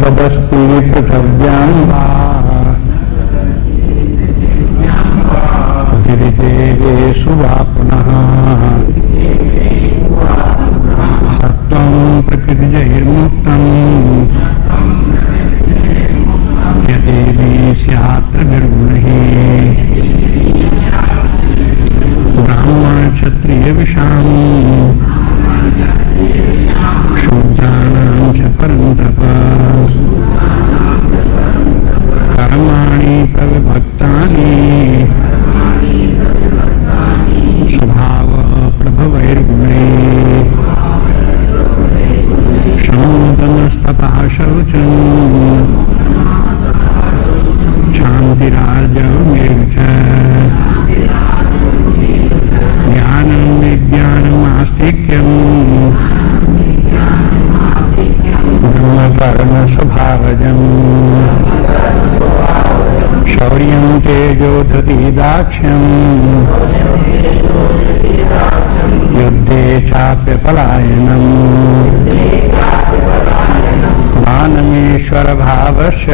तदस्ति पृथिव्यां वा गिरिदेवेषु वा पुनः सत्त्वं प्रकृतिजैर्मुक्तम् यदेवी स्यात्र निर्गुणैः ब्राह्मण क्षत्रिय विषाम् शूद्राणां च परन्तप कर्माणि प्रविभक्तानि स्वभाव प्रभवैर्गुणैः शमोदनस्ततः शौचम् क्षान्तिरार्जवमेव च ज्ञानं विज्ञानमास्तिक्यम् ब्रह्मकर्मस्वभावजम् शौर्यं तेजो धृतिः दाक्ष्यम् युद्धे चाप्यपलायनम् दानमीश्वरभावस्य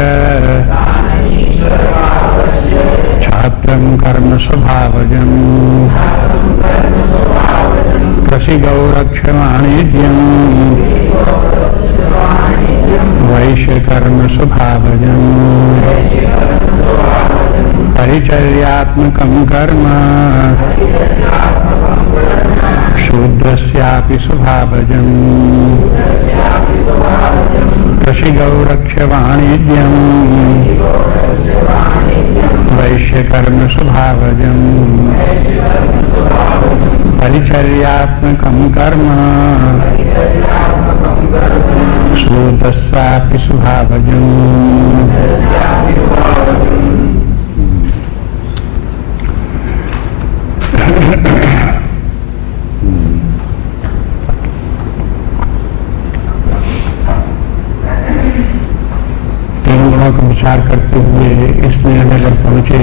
छात्रं कर्मस्वभावजम् कृषिगौरक्षवाणिज्यम् वैश्यकर्मस्वभावजम् परिचर्यात्मकं कर्म शूद्रस्यापि स्वभावजम् कृषिगौरक्षवाणिज्यम् वैश्यकर्मस्वभावजम् परिचर्यात्मकं कर्म शूद्रस्यापि स्वभावजम्। का विचार करते हुए इस निर्णय पर पहुंचे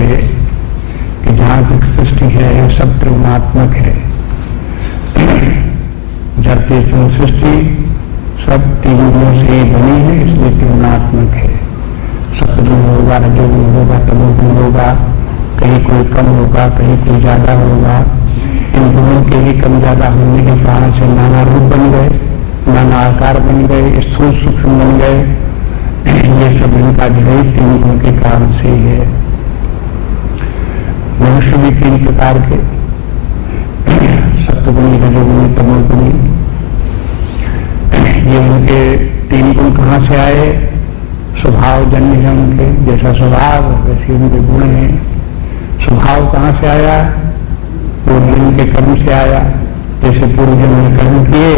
कि जहां तक सृष्टि है सब त्रिगुणात्मक है। जड़ते सृष्टि सब तीन गुणों से बनी है, इसलिए त्रिगुणात्मक है। सत्वगुण होगा, रजोगुण होगा, तमोगुण होगा, कहीं कोई कम होगा, कहीं कोई ज्यादा होगा। इन गुणों के ही कम ज्यादा होने के कारण से नाना रूप बन गए, नाना आकार बन गए, स्थूल सूक्ष्म बन गए। ये सब इनका विषय तीन गुण के कारण से ही है। मनुष्य भी तीन प्रकार के, सत्वगुणी, रजोगुणी, तमोगुणी। ये उनके तीन गुण कहाँ से आए? स्वभाव जन्य है उनके, जैसा स्वभाव वैसे उनके गुण हैं। स्वभाव कहाँ से आया? पूर्व जन्म के कर्म से आया। जैसे पूर्व जन्म में कर्म किए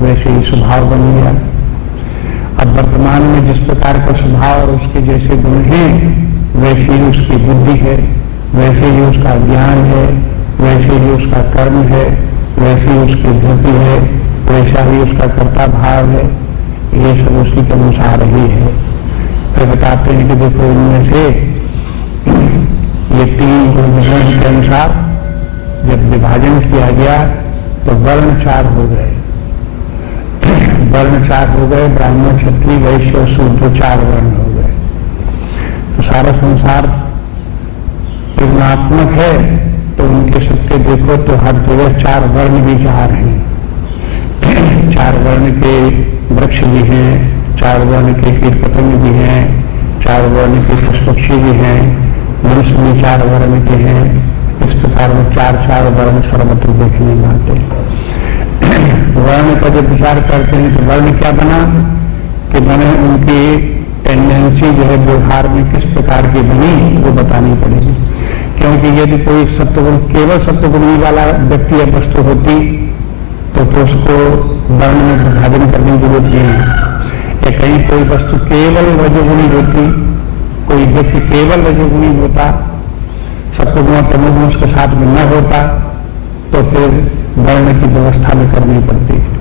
वैसे ही स्वभाव बन गया। अब वर्तमान में जिस प्रकार का स्वभाव और उसके जैसे गुण हैं वैसे ही उसकी बुद्धि है, वैसे ही उसका ज्ञान है, वैसे ही उसका कर्म है, वैसे ही उसकी धृति है, वैसा ही उसका कर्ता भाव है। ये सब उसी के अनुसार ही है। फिर बताते हैं कि देखो इनमें से ये तीन गुण के अनुसार जब विभाजन किया गया तो वर्ण चार हो गए। वर्ण चार हो गए, ब्राह्मण, क्षत्रिय, वैश्य और शूद्र चार वर्ण हो गए। तो सारा संसार त्रिगुणात्मक है, तो उनके सबके देखो तो हर जगह चार वर्ण भी चार हैं। चार वर्ण के वृक्ष भी हैं, चार वर्ण के कीट पतंग भी हैं, चार वर्ण के पशु पक्षी भी हैं, मनुष्य भी चार वर्ण के हैं। इस प्रकार में चार चार वर्ण सर्वत्र देखने में आते हैं। वर्ण का जब विचार करते हैं तो वर्ण क्या बना कि बने उनकी टेंडेंसी जो है व्यवहार में किस प्रकार की बनी वो बतानी पड़ेगी। क्योंकि यदि कोई सत्वगुण, केवल सत्वगुणी वाला व्यक्ति या वस्तु होती तो उसको वर्ण में विभाजन करने की जरूरत नहीं है। या कहीं कोई वस्तु केवल रजोगुणी होती, कोई व्यक्ति केवल रजोगुणी होता, सत्वगुण तमोगुण उसके साथ में न होता तो फिर वर्ण की व्यवस्था में करनी पड़ती है।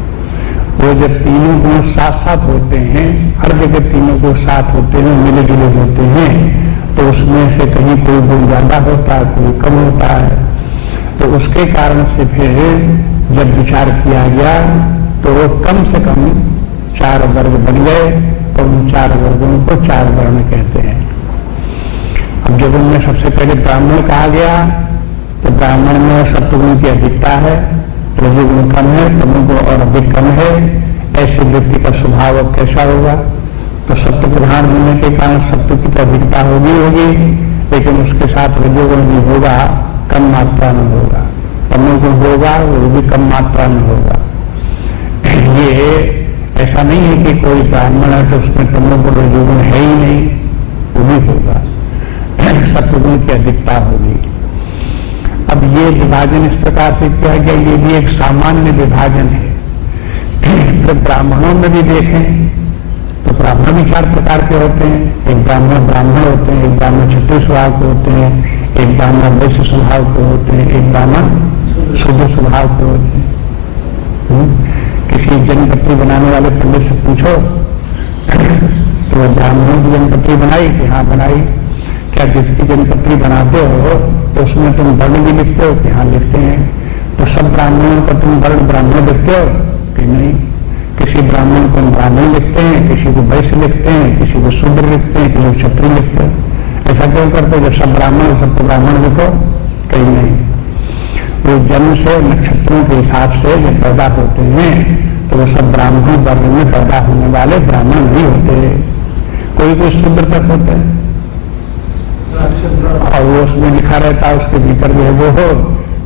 वो जब तीनों गुण साथ साथ होते हैं, हर जगह तीनों गुण साथ होते हैं, मिले जुले होते हैं, तो उसमें से कहीं कोई गुण ज्यादा होता है, कोई कम होता है। तो उसके कारण से फिर जब विचार किया गया तो वो कम से कम चार वर्ग बन गए तो उन 4 वर्गों को 4 वर्ण कहते हैं। अब जब उनमें सबसे पहले ब्राह्मण कहा गया तो ब्राह्मण में सत्वगुण की अधिकता है, रजोगुण कम है, तमोगुण और अधिक कम है। ऐसे व्यक्ति का स्वभाव अब कैसा होगा? तो सत्व प्रधान होने के कारण सत्व की तो अधिकता होगी, लेकिन उसके साथ रजोगुण भी होगा, कम मात्रा में होगा, तमोगुण होगा, वो भी कम मात्रा में होगा। ये ऐसा नहीं है कि कोई ब्राह्मण है तो उसमें तमोगुण रजोगुण है ही नहीं, वो भी होगा, सत्वगुण की अधिकता होगी। अब ये विभाजन इस प्रकार से किया गया, ये भी एक सामान्य विभाजन है। तो ब्राह्मणों में भी देखें तो ब्राह्मण भी 4 प्रकार के होते हैं। एक ब्राह्मण ब्राह्मण होते हैं, एक ब्राह्मण क्षत्रिय स्वभाव के होते हैं, एक ब्राह्मण वैश्य स्वभाव के होते हैं, एक ब्राह्मण शूद्र स्वभाव के होते हैं। किसी जन्मपत्री बनाने वाले पंडित से पूछो तो ब्राह्मणों की जन्मपत्री बनाई कि हाँ बनाई। क्या जिसकी जन्मपत्री बनाते हो तो उसमें तुम वर्ण भी लिखते हो कि हाँ लिखते हैं। तो सब ब्राह्मणों को तुम वर्ण ब्राह्मण लिखते हो कि नहीं? किसी ब्राह्मण को ब्राह्मण लिखते हैं, किसी को वैश्य लिखते हैं, किसी को शूद्र लिखते हैं, किसी को क्षत्रिय लिखते हैं। ऐसा क्यों करते हो? जब सब ब्राह्मण सबको ब्राह्मण लिखो, कहीं नहीं। वो जन्म से नक्षत्रों के हिसाब से जब पैदा होते हैं तो वो सब ब्राह्मण वर्ग में पैदा होने वाले ब्राह्मण नहीं होते, कोई शूद्र तक होते हैं। और वो उसमें लिखा रहता है, उसके भीतर जो है वो हो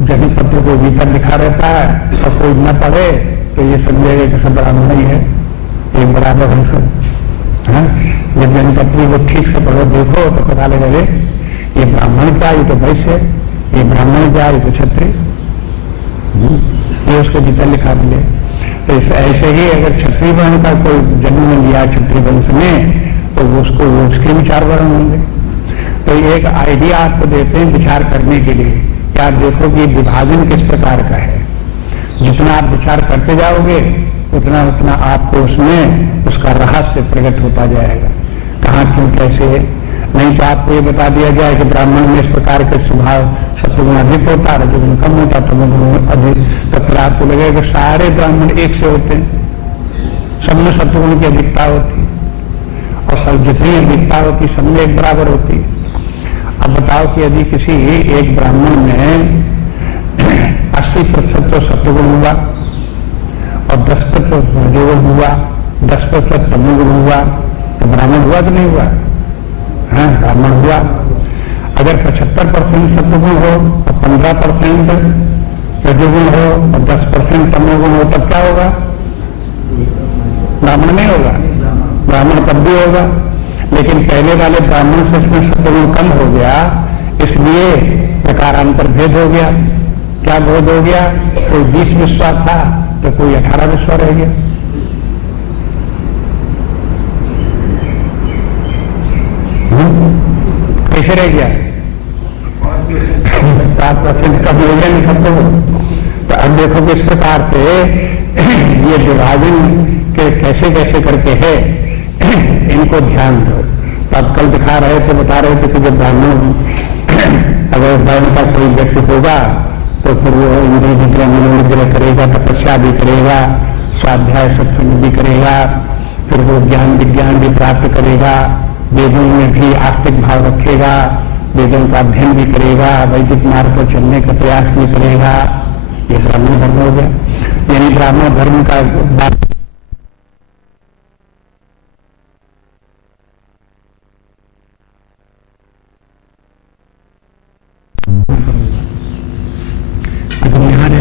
जन्मपत्र को भीतर लिखा रहता है, और कोई न पढ़े तो ये समझेगा कि सब ब्राह्मण ही है, एक बराबर है सब। जब जन्मपत्री को ठीक से पढ़ो देखो तो पता लगेगा ये ब्राह्मण क्या, ये तो वैश्य, ये ब्राह्मण क्या, ये तो क्षत्रिय, ये उसके भीतर लिखा मिले। तो ऐसे ही अगर क्षत्रिय वर्ण का कोई जन्म लिया क्षत्रिय वंश में तो उसको उसके भी 4 वर्ण होंगे। तो एक आइडिया आपको देते हैं विचार करने के लिए। क्या देखो कि विभाजन किस प्रकार का है। जितना आप विचार करते जाओगे उतना उतना आपको उसमें उसका रहस्य प्रकट होता जाएगा, कहाँ क्यों कैसे है। नहीं तो आपको ये बता दिया जाए कि ब्राह्मण में इस प्रकार के स्वभाव सत्वगुण अधिक होता, रजोगुण कम होता, तमोगुण अधिक, तो फिर आपको लगेगा कि सारे ब्राह्मण एक से होते हैं, सब में सत्वगुण की अधिकता होती है और सब जितनी अधिकता होती सब में एक बराबर होती है। अब बताओ कि यदि किसी एक ब्राह्मण में 80% तो सत्वगुण हुआ और 10% रजोगुण हुआ, 10% तमोगुण हुआ, तो ब्राह्मण हुआ कि नहीं हुआ? हाँ, ब्राह्मण हुआ। अगर 75% सत्वगुण हो और 15% रजोगुण हो और 10% तमोगुण हो तब क्या होगा? ब्राह्मण नहीं होगा, ब्राह्मण तब भी होगा। लेकिन पहले वाले ब्राह्मण से इसमें सत्वगुण कम हो गया, इसलिए प्रकारांतर भेद हो गया। क्या भेद हो गया? कोई 20 विश्वा था तो कोई 18 विश्वा रह गया। कैसे रह गया? 7% कम हो गया नहीं सत्वगुण। तो अब देखो कि इस प्रकार से ये विभाजन के कैसे कैसे करके है, इनको ध्यान दो। तो अब कल दिखा रहे थे, बता रहे थे कि जब ब्राह्मण अगर वर्ण का कोई व्यक्ति होगा तो फिर वो इंद्रिय निग्रह मनोनिग्रह करेगा, तपस्या भी करेगा, स्वाध्याय सत्संग भी करेगा, फिर वो ज्ञान विज्ञान भी प्राप्त करेगा, वेदों में भी आस्तिक भाव रखेगा, वेदों का अध्ययन भी करेगा, वैदिक मार्ग पर चलने का प्रयास भी करेगा। ये ब्राह्मण धर्म हो गया। यानी ब्राह्मण धर्म का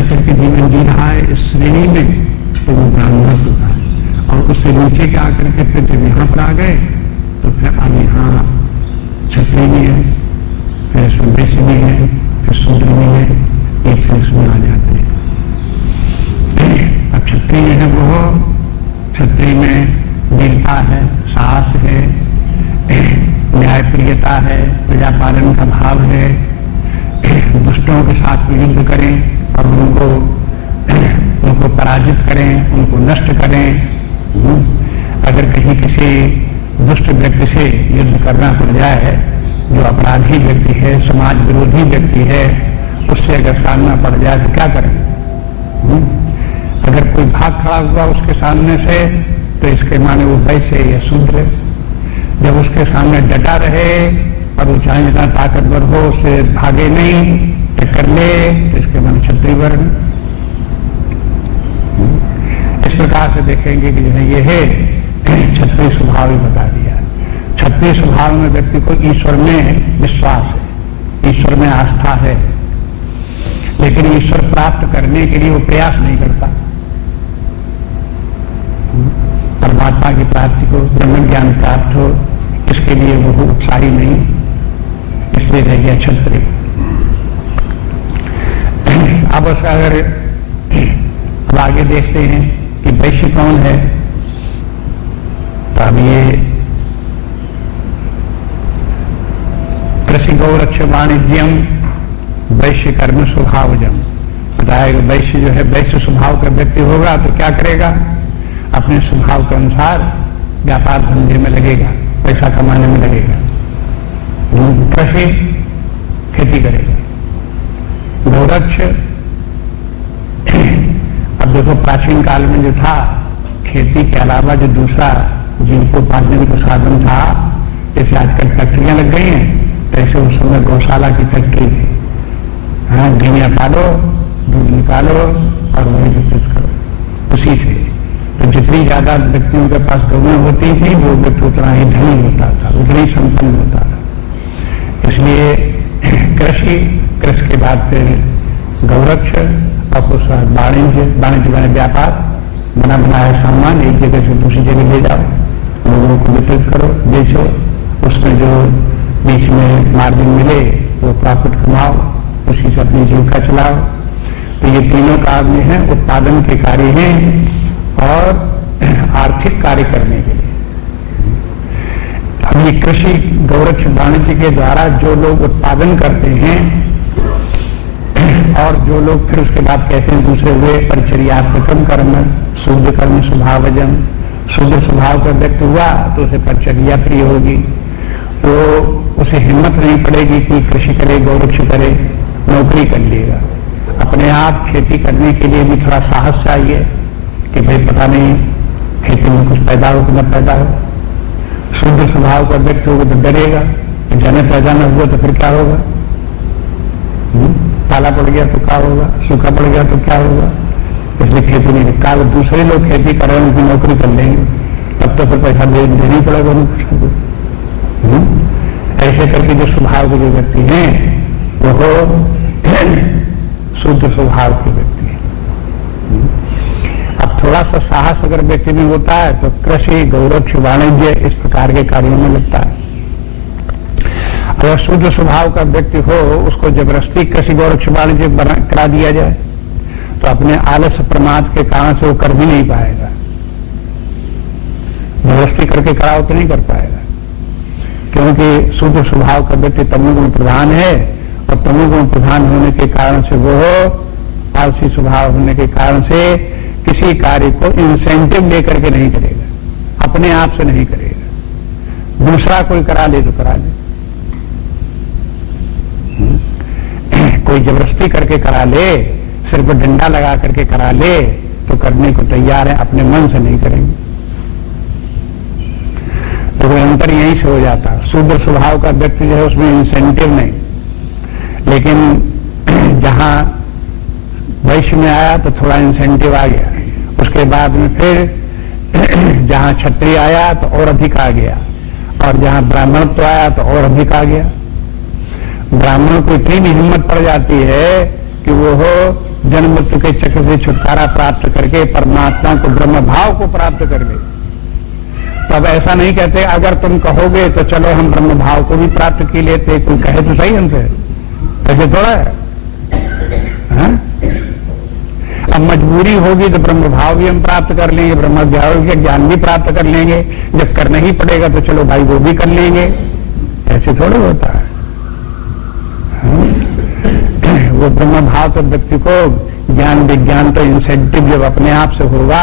करके जीवन जी रहा है इस श्रेणी में तो वो ब्राह्मण होगा। और उससे नीचे के आकर के फिर जब यहाँ पर आ गए तो फिर अब यहाँ क्षत्रिय भी है, फिर वैश्य भी है, फिर शूद्र भी है, एक फिर इसमें आ जाते हैं। अब क्षत्रिय है वो क्षत्रिय में वीरता है, साहस है, न्यायप्रियता है, प्रजापालन का भाव है, दुष्टों के साथ युद्ध करें और उनको पराजित करें, उनको नष्ट करें। अगर कहीं किसी दुष्ट व्यक्ति से युद्ध करना पड़ जाए, जो अपराधी व्यक्ति है, समाज विरोधी व्यक्ति है, उससे अगर सामना पड़ जाए तो क्या करें? अगर कोई भाग खड़ा हुआ उसके सामने से तो इसके माने वो वैसे या शूद्र है। जब उसके सामने डटा रहे और वो चाहे जितना ताकतवर हो उसे भागे नहीं, टक्कर ले, तो इसके माने क्षत्रिय वर्ण। इस प्रकार से देखेंगे कि जो है ये है क्षत्रिय स्वभाव ही बता दिया। क्षत्रिय स्वभाव में व्यक्ति को ईश्वर में विश्वास है, ईश्वर में आस्था है, लेकिन ईश्वर प्राप्त करने के लिए वो प्रयास नहीं करता। परमात्मा की प्राप्ति को, ब्रह्म ज्ञान प्राप्त हो, इसके लिए वो उत्साही नहीं, इसलिए रह गया क्षत्रिय। अब अगर अब आगे देखते हैं कि वैश्य कौन है, तो अब ये कृषि गौरक्ष वाणिज्यम वैश्य कर्म स्वभावजम बताया। वैश्य जो है वैश्य स्वभाव का व्यक्ति होगा तो क्या करेगा, अपने स्वभाव के अनुसार व्यापार धंधे में लगेगा, पैसा कमाने में लगेगा। कृषि खेती करेगा, गौरक्ष अब देखो प्राचीन काल में जो था खेती के अलावा जो दूसरा जीविकोपार्जन का साधन था, जैसे आजकल फैक्ट्रियां लग गई हैं, ऐसे उस समय गौशाला की फैक्ट्री थी। हाँ, गैया पालो, दूध निकालो और वही वितरित करो, उसी से। तो जितनी ज्यादा व्यक्तियों के पास गौएं होती थी वो व्यक्ति उतना ही धनी होता था, उतना ही संपन्न होता था। इसलिए कृषि के बाद फिर गौरक्ष और वाणिज्य माने व्यापार, बना बनाया सामान एक जगह से दूसरी जगह ले जाओ, लोगों को वितरित करो, बेचो, उसमें जो बीच में मार्जिन मिले वो प्रॉफिट कमाओ, उसी से अपनी जीविका चलाओ। तो ये तीनों कार्य हैं, उत्पादन के कार्य हैं और आर्थिक कार्य करने के लिए। हम ये कृषि गौरक्ष वाणिज्य के द्वारा जो लोग उत्पादन करते हैं और जो लोग फिर उसके बाद कहते हैं दूसरे हुए परिचर्यात्मकम कर्म, शुद्ध कर्म स्वभावजम, शुद्ध स्वभाव का व्यक्ति हुआ तो उसे परिचर्या प्रिय होगी, तो उसे हिम्मत नहीं पड़ेगी कि कृषि करे, गौरक्ष करे, नौकरी कर लेगा। अपने आप खेती करने के लिए भी थोड़ा साहस चाहिए कि भाई पता नहीं खेती में कुछ पैदा हो कि न पैदा हो। शुद्ध स्वभाव का व्यक्ति होगा तो डरेगा, जाने पैदा न हुआ तो फिर क्या होगा, पाला पड़ गया तो क्या होगा, सूखा पड़ गया तो क्या होगा। इसलिए खेती नहीं रखा। दूसरे लोग खेती कर रहे हैं, उनकी नौकरी कर लेंगे, तब तो फिर पैसा देना ही पड़ेगा उनको। ऐसे करके जो स्वभाव के जो व्यक्ति हैं वो शुद्ध स्वभाव के व्यक्ति हैं। अब थोड़ा सा साहस अगर व्यक्ति में होता है तो कृषि गौरक्ष वाणिज्य इस प्रकार के कार्यों में लगता है। अगर शुद्ध स्वभाव का व्यक्ति हो, उसको जबरदस्ती कृषि गौरक्ष वाणिज्य करा दिया जाए तो अपने आलस्य प्रमाद के कारण से वो कर भी नहीं पाएगा। जबरदस्ती करके कराओ तो नहीं कर पाएगा, क्योंकि शुद्ध स्वभाव का व्यक्ति तमोगुण प्रधान है और तमोगुण प्रधान होने के कारण से वो आलसी स्वभाव होने के कारण से किसी कार्य को इंसेंटिव लेकर के नहीं करेगा, अपने आप से नहीं करेगा। दूसरा कोई करा ले तो करा ले, कोई जबरदस्ती करके करा ले, सिर पर डंडा लगा करके करा ले तो करने को तैयार है, अपने मन से नहीं करेंगे। तो अंतर यहीं से हो जाता। शुद्ध स्वभाव का व्यक्ति जो है उसमें इंसेंटिव नहीं, लेकिन जहां वैश्य में आया तो थोड़ा इंसेंटिव आ गया, उसके बाद में फिर जहां क्षत्रिय आया तो और अधिक आ गया, और जहां ब्राह्मण तो आया तो और अधिक आ गया। ब्राह्मण को इतनी भी हिम्मत पड़ जाती है कि वो जन्म मृत्यु के चक्र से छुटकारा प्राप्त करके परमात्मा को, ब्रह्म भाव को प्राप्त कर ले। तब ऐसा नहीं कहते अगर तुम कहोगे तो चलो हम ब्रह्म भाव को भी प्राप्त की लेते, कोई कहे तो सही हमसे, ऐसे थोड़ा है। अब मजबूरी होगी तो ब्रह्म भाव भी हम प्राप्त कर लेंगे, ब्रह्म के ज्ञान भी प्राप्त कर लेंगे, जब करना ही पड़ेगा तो चलो भाई वो भी कर लेंगे, ऐसे थोड़ा होता है। वो ब्रह्म भाव तो व्यक्ति को ज्ञान विज्ञान तो इंसेंटिव जब अपने आप से होगा,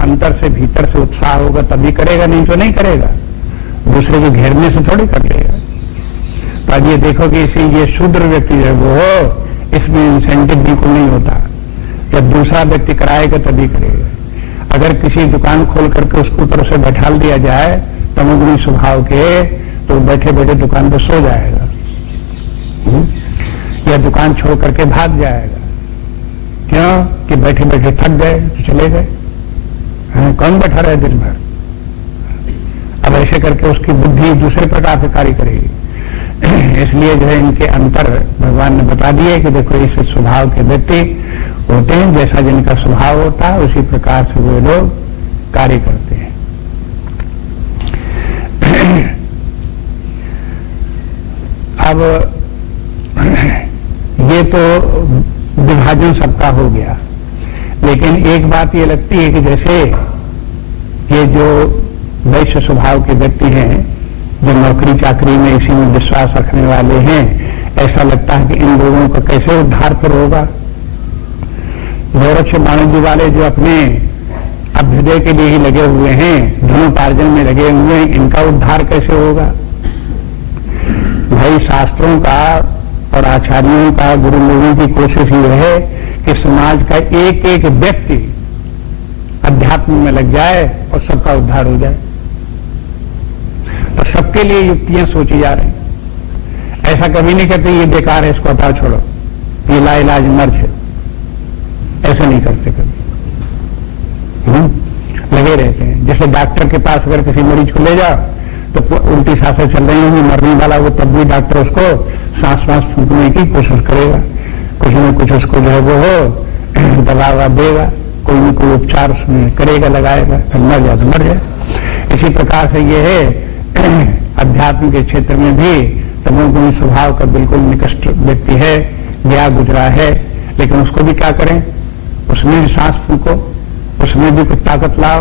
अंतर से भीतर से उत्साह होगा तभी करेगा, नहीं तो नहीं करेगा, दूसरे के घेरने से थोड़ी कर लेगा। तो आज ये देखो कि इसे ये शूद्र व्यक्ति है वो इसमें इंसेंटिव बिल्कुल नहीं होता, जब दूसरा व्यक्ति कराएगा तभी करेगा। अगर किसी दुकान खोल करके उसको ऊपर से बैठाल दिया जाए तमोगुणी स्वभाव के, तो बैठे बैठे दुकान पर सो जाएगा या दुकान छोड़ करके भाग जाएगा। क्यों कि बैठे बैठे थक गए तो चले गए। कौन बैठा रहे दिन भर? अब ऐसे करके उसकी बुद्धि दूसरे प्रकार से कार्य करेगी। इसलिए जो है इनके अंतर भगवान ने बता दिए कि देखो इस स्वभाव के व्यक्ति होते हैं, जैसा जिनका स्वभाव होता है उसी प्रकार से वे लोग कार्य करते हैं। अब ये तो विभाजन सबका हो गया, लेकिन एक बात ये लगती है कि जैसे ये जो वैश्य स्वभाव के व्यक्ति हैं, जो नौकरी चाकरी में इसी में विश्वास रखने वाले हैं, ऐसा लगता है कि इन लोगों का कैसे उद्धार पर होगा। गौरक्ष वाणिज्य वाले जो अपने अभ्युदय के लिए ही लगे हुए हैं, धनोपार्जन में लगे हुए हैं, इनका उद्धार कैसे होगा? भाई शास्त्रों का और आचार्यों का, गुरु लोगों की कोशिश ये है कि समाज का एक एक व्यक्ति अध्यात्म में लग जाए और सबका उद्धार हो जाए। तो सबके लिए युक्तियां सोची जा रही। ऐसा कभी नहीं कहते ये बेकार है, इसको हटाओ छोड़ो, ये लाइलाज मर्ज है, ऐसा नहीं करते कभी। लगे रहते हैं। जैसे डॉक्टर के पास अगर किसी मरीज को ले जाओ तो उल्टी सांसें चल रही होंगी, मरने वाला वो, तब भी डॉक्टर उसको सांस सांस फूंकने की कोशिश करेगा, कुछ न कुछ उसको जो है वो हो दवा ववा देगा, कोई न कोई उपचार उसमें करेगा, लगाएगा, फिर मर जाए तो मर जाए। इसी प्रकार से ये है अध्यात्म के क्षेत्र में भी तमोगुणी स्वभाव का बिल्कुल निकृष्ट व्यक्ति है, गया गुजरा है, लेकिन उसको भी क्या करें, उसमें भी सांस फूंको, उसमें भी कुछ ताकत लाओ,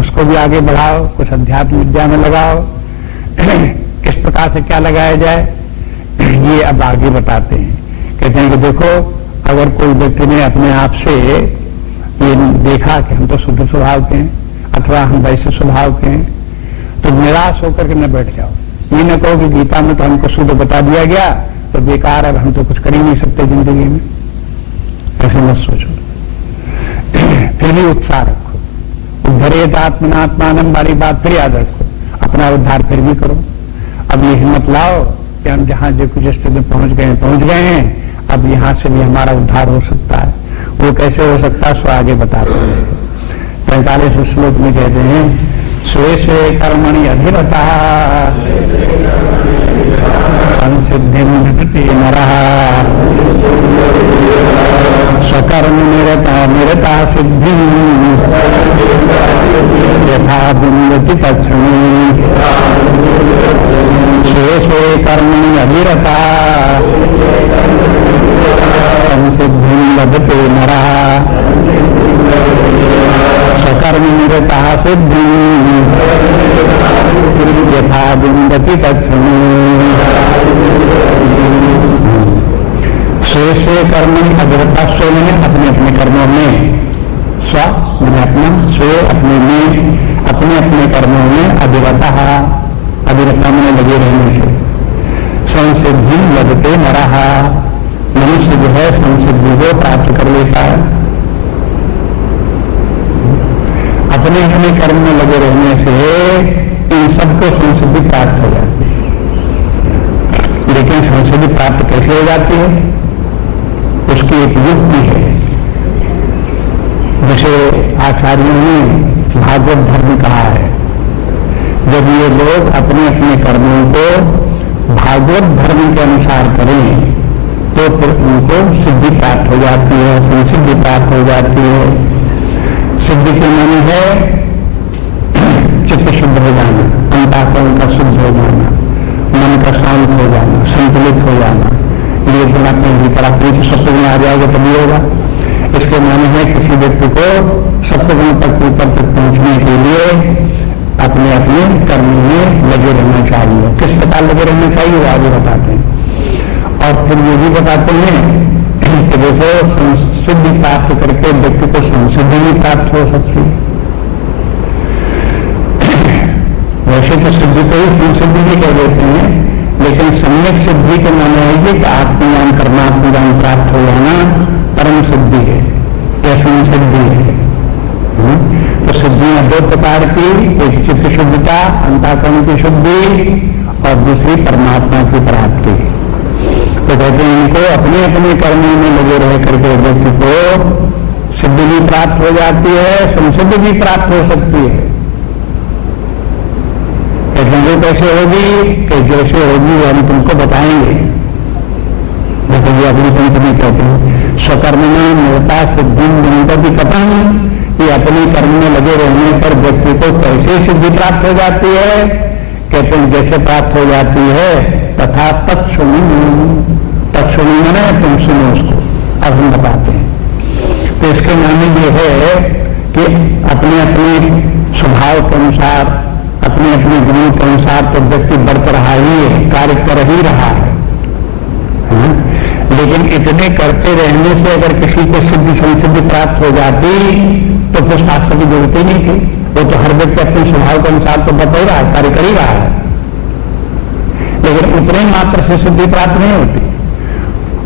उसको भी आगे बढ़ाओ, कुछ अध्यात्म विद्या में लगाओ। किस प्रकार से क्या लगाया जाए ये अब आगे बताते हैं। कहते हैं कि देखो अगर कोई व्यक्ति ने अपने आप से ये देखा कि हम तो शुद्ध स्वभाव के हैं अथवा हम वैसे स्वभाव के हैं, तो निराश होकर के न बैठ जाओ। ये न कहो कि गीता में तो हमको शुद्ध बता दिया गया तो बेकार है, हम तो कुछ कर ही नहीं सकते जिंदगी में, ऐसे मत सोचो। फिर भी उत्साह रखो, उद्धरेत आत्मनात्मानम वाली बात फिर याद रखो, अपना उद्धार फिर भी करो। अब ये हिम्मत लाओ कि हम जहां जो कुछ स्थिति में पहुंच गए हैं, अब यहां से भी हमारा उद्धार हो सकता है। वो कैसे हो सकता है सो आगे बताते हैं। 45 श्लोक में कहते हैं, स्वे स्वे कर्मणि अधिरता संसिद्धि नरः स्वकर्म निरता सिद्धि यथा विन्दति तत्क्षणे स्वे स्वे कर्मणि अभिरता संसिद्धि लभते नरः स्वकर्म निरता सिद्धि यथा विन्दति तत्क्षणे। स्वे स्वे कर्म अभिरता, स्व मैंने अपने अपने कर्मों में, स्व मैंने अपना, स्वे अपने में, अपने अपने कर्मों में अभिरता, अभिरता में लगे रहने से संसिद्धि लगते नरः, मनुष्य जो है संसिद्धि को प्राप्त कर लेता है। अपने अपने कर्म में लगे रहने से इन सबको संसिद्धि प्राप्त हो जाती है। लेकिन संसिद्धि प्राप्त कैसे हो जाती है, उसकी एक युक्ति है, जिसे आचार्यों ने भागवत धर्म कहा है। जब ये लोग अपने अपने कर्मों को भागवत धर्म के अनुसार करें तो फिर उनको सिद्धि प्राप्त हो जाती है, संसिद्धि प्राप्त हो जाती है। सिद्धि के माने है चित्त शुद्ध हो जाना, अंतःकरण का शुद्ध हो जाना, मन का शांत हो जाना, संतुलित हो जाना। ये गुण अपने भीतर अपने तो सत्वगुण आ जाएगा तभी होगा। इसके माने है किसी व्यक्ति को सत्वगुण तक ऊपर तक पहुंचने के लिए अपने अपने कर्म में लगे रहना चाहिए। किस प्रकार लगे रहना चाहिए वो आगे बताते हैं। और फिर ये भी बताते हैं कि देखो सिद्धि प्राप्त करके व्यक्ति को संसिद्धि भी प्राप्त हो सकती है। वैसे तो सिद्धि को ही संसिद्धि भी कह देते हैं, लेकिन सम्यक सिद्धि के माने है कि आत्मज्ञान कर्मात्मज्ञान प्राप्त हो जाना परम सिद्धि है या संसिद्धि है। तो सिद्धियां दो प्रकार की, एक चित्त शुद्धता, अंतःकरण की शुद्धि, और दूसरी परमात्मा की प्राप्ति। तो कहते हैं इनको अपने अपने कर्मों में लगे रह करके व्यक्ति को सिद्धि भी प्राप्त हो जाती है, संसिद्धि भी प्राप्त हो सकती है। लेकिन वो कैसे होगी कि जैसे होगी वो हम तुमको बताएंगे। जैसे ये अपनी पंथ में कहते हैं स्वकर्मणा मोटा सिद्धि गणपति कथम, ये अपने कर्म में लगे रहने पर व्यक्ति को कैसे सिद्धि प्राप्त हो जाती है। कहते हैं जैसे प्राप्त हो जाती है तथा तत्सुनी, तत्सुनी मैंने तुम सुनो उसको। अब हम बताते हैं। तो इसके माने ये है कि अपने अपने स्वभाव के अनुसार, अपने अपने गुणों के अनुसार तो व्यक्ति बढ़ रहा ही है, कार्य कर ही रहा है। लेकिन इतने करते रहने से अगर किसी को सिद्धि संसिद्धि प्राप्त हो जाती तो फिर शास्त्र की जरूरत ही नहीं थी। वो तो हर व्यक्ति अपने स्वभाव के अनुसार तो बता ही रहा है, कार्य कर ही रहा है। लेकिन उतने मात्र से सिद्धि प्राप्त नहीं होती।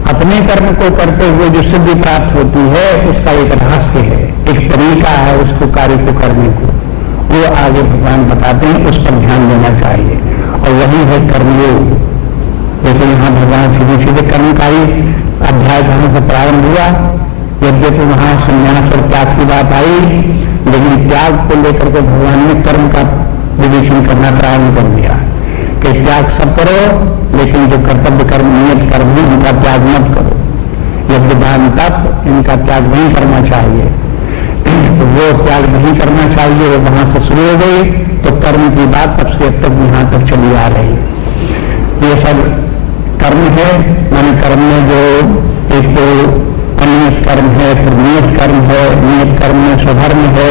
अपने कर्म को करते हुए जो सिद्धि प्राप्त होती है उसका एक रहस्य है, एक तरीका है उसको कार्य को करने को, वो आगे भगवान बताते हैं, उस पर ध्यान देना चाहिए। और वही है कर्मयोग। जैसे यहाँ भगवान सीधे सीधे कर्मकारी अध्याय जहां से प्रारंभ हुआ, यद्यपि वहां संन्यास और त्याग की बात आई, लेकिन त्याग को लेकर के भगवान ने कर्म का विवेचन करना प्रारंभ कर दिया कि त्याग सब करो, लेकिन जो कर्तव्य कर्म नियत कर्म है उनका त्याग मत करो। यज्ञ दान तप इनका त्याग नहीं करना चाहिए। तो वो त्याग नहीं करना चाहिए, वो वहां से शुरू हो गई। तो कर्म की बात तब से अब तक यहां तक चली आ रही। ये सब कर्म है, माने कर्म में जो एक तो अनियत कर्म है, फिर नियत कर्म है, नियत कर्म में स्वधर्म है,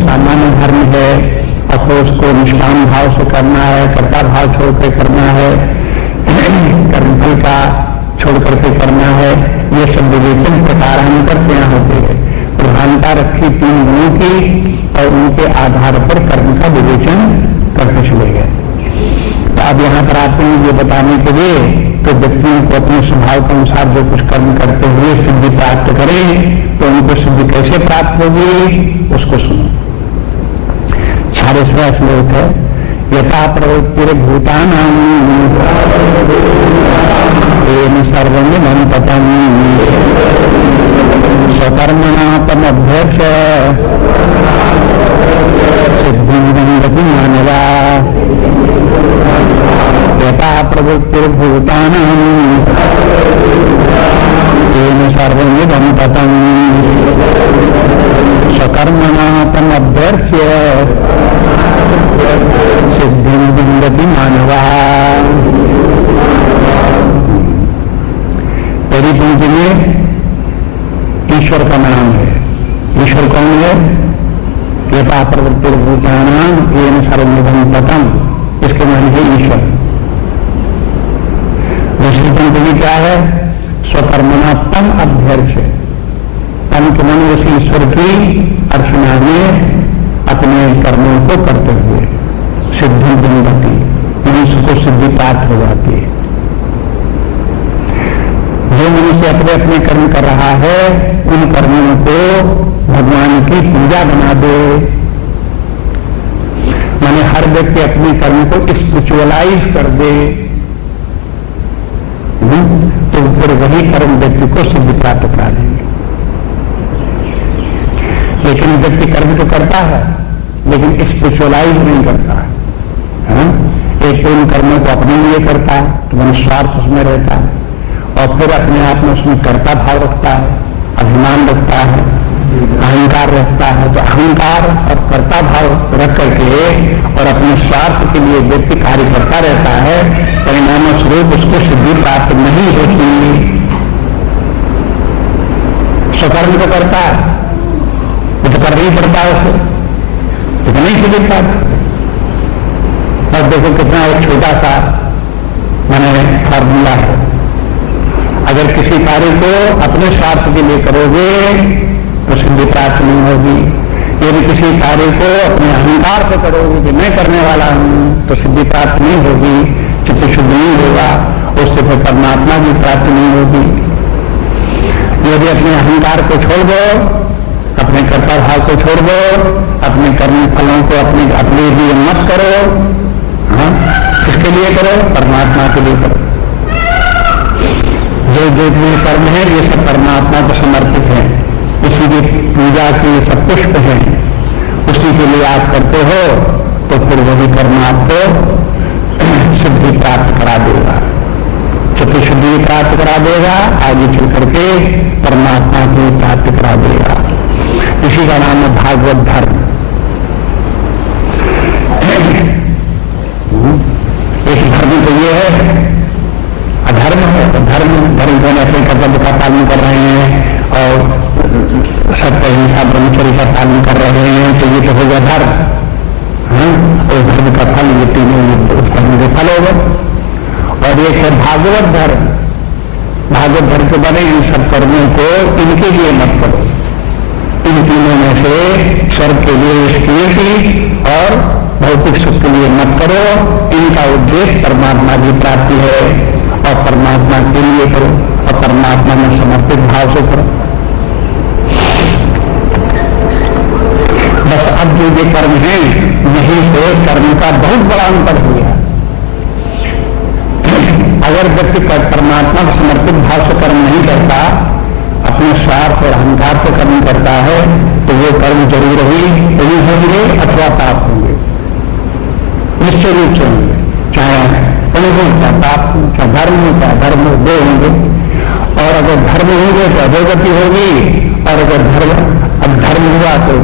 सामान्य धर्म है, और फिर उसको निष्काम भाव से करना है, कर्ता भाव छोड़कर करना है, कर्मफल का छोड़ करके करना है। ये सब विवेचन प्रकारांतर से यहाँ होते हैं। प्रधानता रखी 3 गुणों की और उनके आधार पर कर्म का विवेचन करके चले गए। तो अब यहाँ पर आते हैं ये बताने के लिए तो व्यक्तियों को अपने स्वभाव के अनुसार जो कुछ कर्म करते हुए सिद्धि प्राप्त करें, तो उनको सिद्धि कैसे प्राप्त होगी उसको सुनो। 46वां श्लोक है, यथा प्रवृत्तिर्भूतानां येन सर्वमिदं ततं स्वकर्मणा तमभ्यर्च्य सिद्धिं गति मानवा। यथा प्रवृत्तिर्भूतानां येन सर्वमिदं ततं स्वकर्मणा तमभ्यर्च्य सिद्धिं गति मानवा। पहली पंक्ति में ईश्वर का नाम है। ईश्वर कौन है? यथा प्रवृत्तिर्भूतानां येन सर्वमिदं ततं, इसके माने है ईश्वर। दूसरी पंक्ति में क्या है? स्वकर्मणा तम अभ्यर्च्य, तम के मन उस ईश्वर की अर्चना में अपने कर्मों को करते हुए सिद्धि गति, मनुष्य को सिद्धि प्राप्त हो जाती है। जो मनुष्य अपने अपने कर्म कर रहा है उन कर्मों को भगवान की पूजा बना दे। माने हर व्यक्ति अपने कर्म को स्पिरिचुअलाइज कर दे, तो फिर वही कर्म व्यक्ति को सिद्धि प्राप्त करा देंगे। लेकिन व्यक्ति कर्म तो करता है लेकिन स्पिरिचुअलाइज नहीं करता है। एक तो इन कर्मों को अपने लिए करता है तो मनुष्यार्थ उसमें रहता है, और फिर अपने आप में उसमें कर्ता भाव रखता है, अभिमान रखता है, अहंकार रखता है। तो अहंकार और कर्ता भाव रख करके और अपने स्वार्थ के लिए व्यक्ति कार्य करता रहता है, परिणाम स्वरूप उसको सिद्धि प्राप्त नहीं होती। स्वकर्म तो करता है, वो तो करना ही पड़ता है उसे, तो नहीं सिद्धि प्राप्त। और देखो कितना एक छोटा सा मैंने फॉर्मूला है, अगर किसी कार्य को अपने स्वार्थ के लिए करोगे तो सिद्धि प्राप्त नहीं होगी। यदि किसी कार्य को अपने अहंकार से करोगे कि मैं करने वाला हूं तो सिद्धि प्राप्त नहीं होगी, चित्त शुद्ध नहीं होगा, उससे फिर परमात्मा की प्राप्ति नहीं होगी। यदि अपने अहंकार को छोड़ दो अपने कर्ता भाव को छोड़ दो, अपने कर्म फलों को अपने लिए मत करो। हाँ, किसके लिए करो? परमात्मा के लिए करो। जो जो भी कर्म है ये सब परमात्मा को समर्पित है। उसी की पूजा की सब पुष्प है, उसी के लिए आप करते हो, तो फिर वही कर्म आपको सिद्धि प्राप्त करा देगा, चतुर्शुद्धि प्राप्त करा देगा, आगे चल करके परमात्मा को प्राप्त करा देगा। इसी का नाम है भागवत धर्म। एक धर्म तो ये है, अधर्म है तो धर्म को अपने कर्तव्य का पालन कर रहे हैं और सत्य अहिंसा ब्रह्मचर्य का पालन कर रहे हैं, तो ये तो हो गया धर्म। और धर्म का फल ये तीनों धर्म के फल होगा। और एक है भागवत धर्म। भागवत धर्म के बने इन सब कर्मों को इनके लिए मत करो। इन तीनों में से स्वर्ग के लिए कीर्ति और भौतिक सुख के लिए मत करो। इनका उद्देश्य परमात्मा की प्राप्ति है और परमात्मा के लिए करो और परमात्मा में समर्पित भाव से करो। बस अब जो ये कर्म है, यही से कर्म का बहुत बड़ा अंतर हो गया। अगर व्यक्ति परमात्मा को समर्पित भाव से कर्म नहीं करता, अपने स्वार्थ और अहंकार से कर्म करता है, तो वो कर्म जरूर ही पुण्य होंगे अथवा पाप होंगे, निश्चय रूप से होंगे। चाहे पुण्य हो, चाहे पाप हो, चाहे धर्म हो, चाहे धर्म हो, दो होंगे। और अगर धर्म होंगे तो अधोगति होगी, और अगर अब धर्म हुआ तो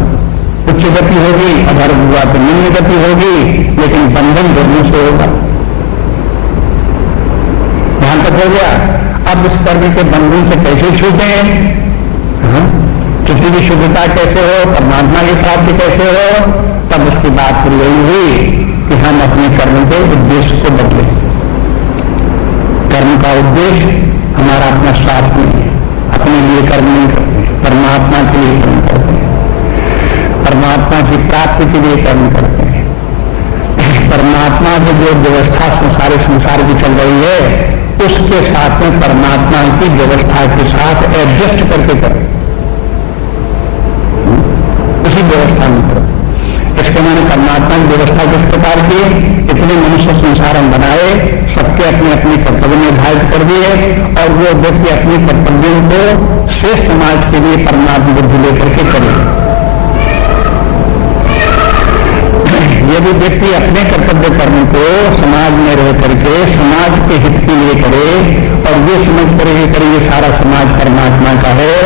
उच्च गति होगी, अधर्म हुआ तो निम्न गति होगी, लेकिन बंधन दोनों से होगा। ध्यान तक हो गया। अब इस कर्म के बंधन से कैसे छूटे, किसी की शुद्धता कैसे हो, परमात्मा की प्राप्ति कैसे हो, तब उसकी बात फिर यही हुई कि हम अपने कर्म के उद्देश्य को बदलें। कर्म का उद्देश्य हमारा अपना स्वार्थ नहीं है, अपने लिए कर्म नहीं करते, परमात्मा के लिए कर्म करते हैं, परमात्मा की प्राप्ति के लिए कर्म करते हैं। परमात्मा की जो व्यवस्था सारे संसार की चल रही है, उसके साथ में परमात्मा की व्यवस्था के साथ एडजस्ट करके करें, उसी व्यवस्था में करें। इसके मैंने परमात्मा की व्यवस्था किस प्रकार की, इतने मनुष्य संसार हम बनाए, सबके अपने अपने कर्तव्य निर्धारित कर दिए, और वो व्यक्ति अपने कर्तव्यों को शेष समाज के लिए परमात्मा बुद्धि लेकर के करे। यदि व्यक्ति अपने कर्तव्य कर्म को समाज में रह करके समाज के हित के लिए करे, और ये समझ करके करे ये सारा समाज परमात्मा का है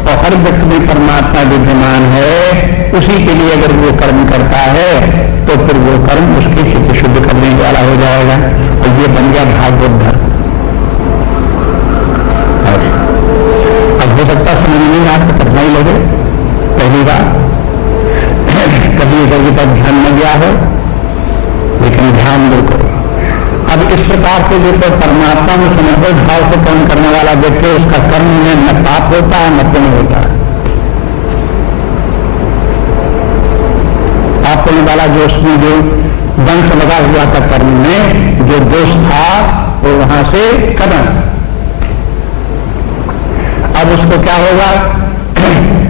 और हर व्यक्ति में परमात्मा विद्यमान है, उसी के लिए अगर वो कर्म करता है, तो फिर वो कर्म उसके चित्त शुद्ध करने वाला हो जाएगा, और ये बन गया भागवत धर्म। अब हो सकता समझ में आपको करना ही लगे पहली बार, कभी इधर की तरफ ध्यान न गया हो, लेकिन ध्यान दो करो। अब इस प्रकार से जो परमात्मा में समर्पित भाव से कर्म करने वाला व्यक्ति, उसका कर्म में न पाप होता है न पुण्य होता है। पाप करने वाला जो उसमें जो दंश लगा हुआ था कर्म में, जो दोष था वो वहां से खत्म। अब उसको क्या होगा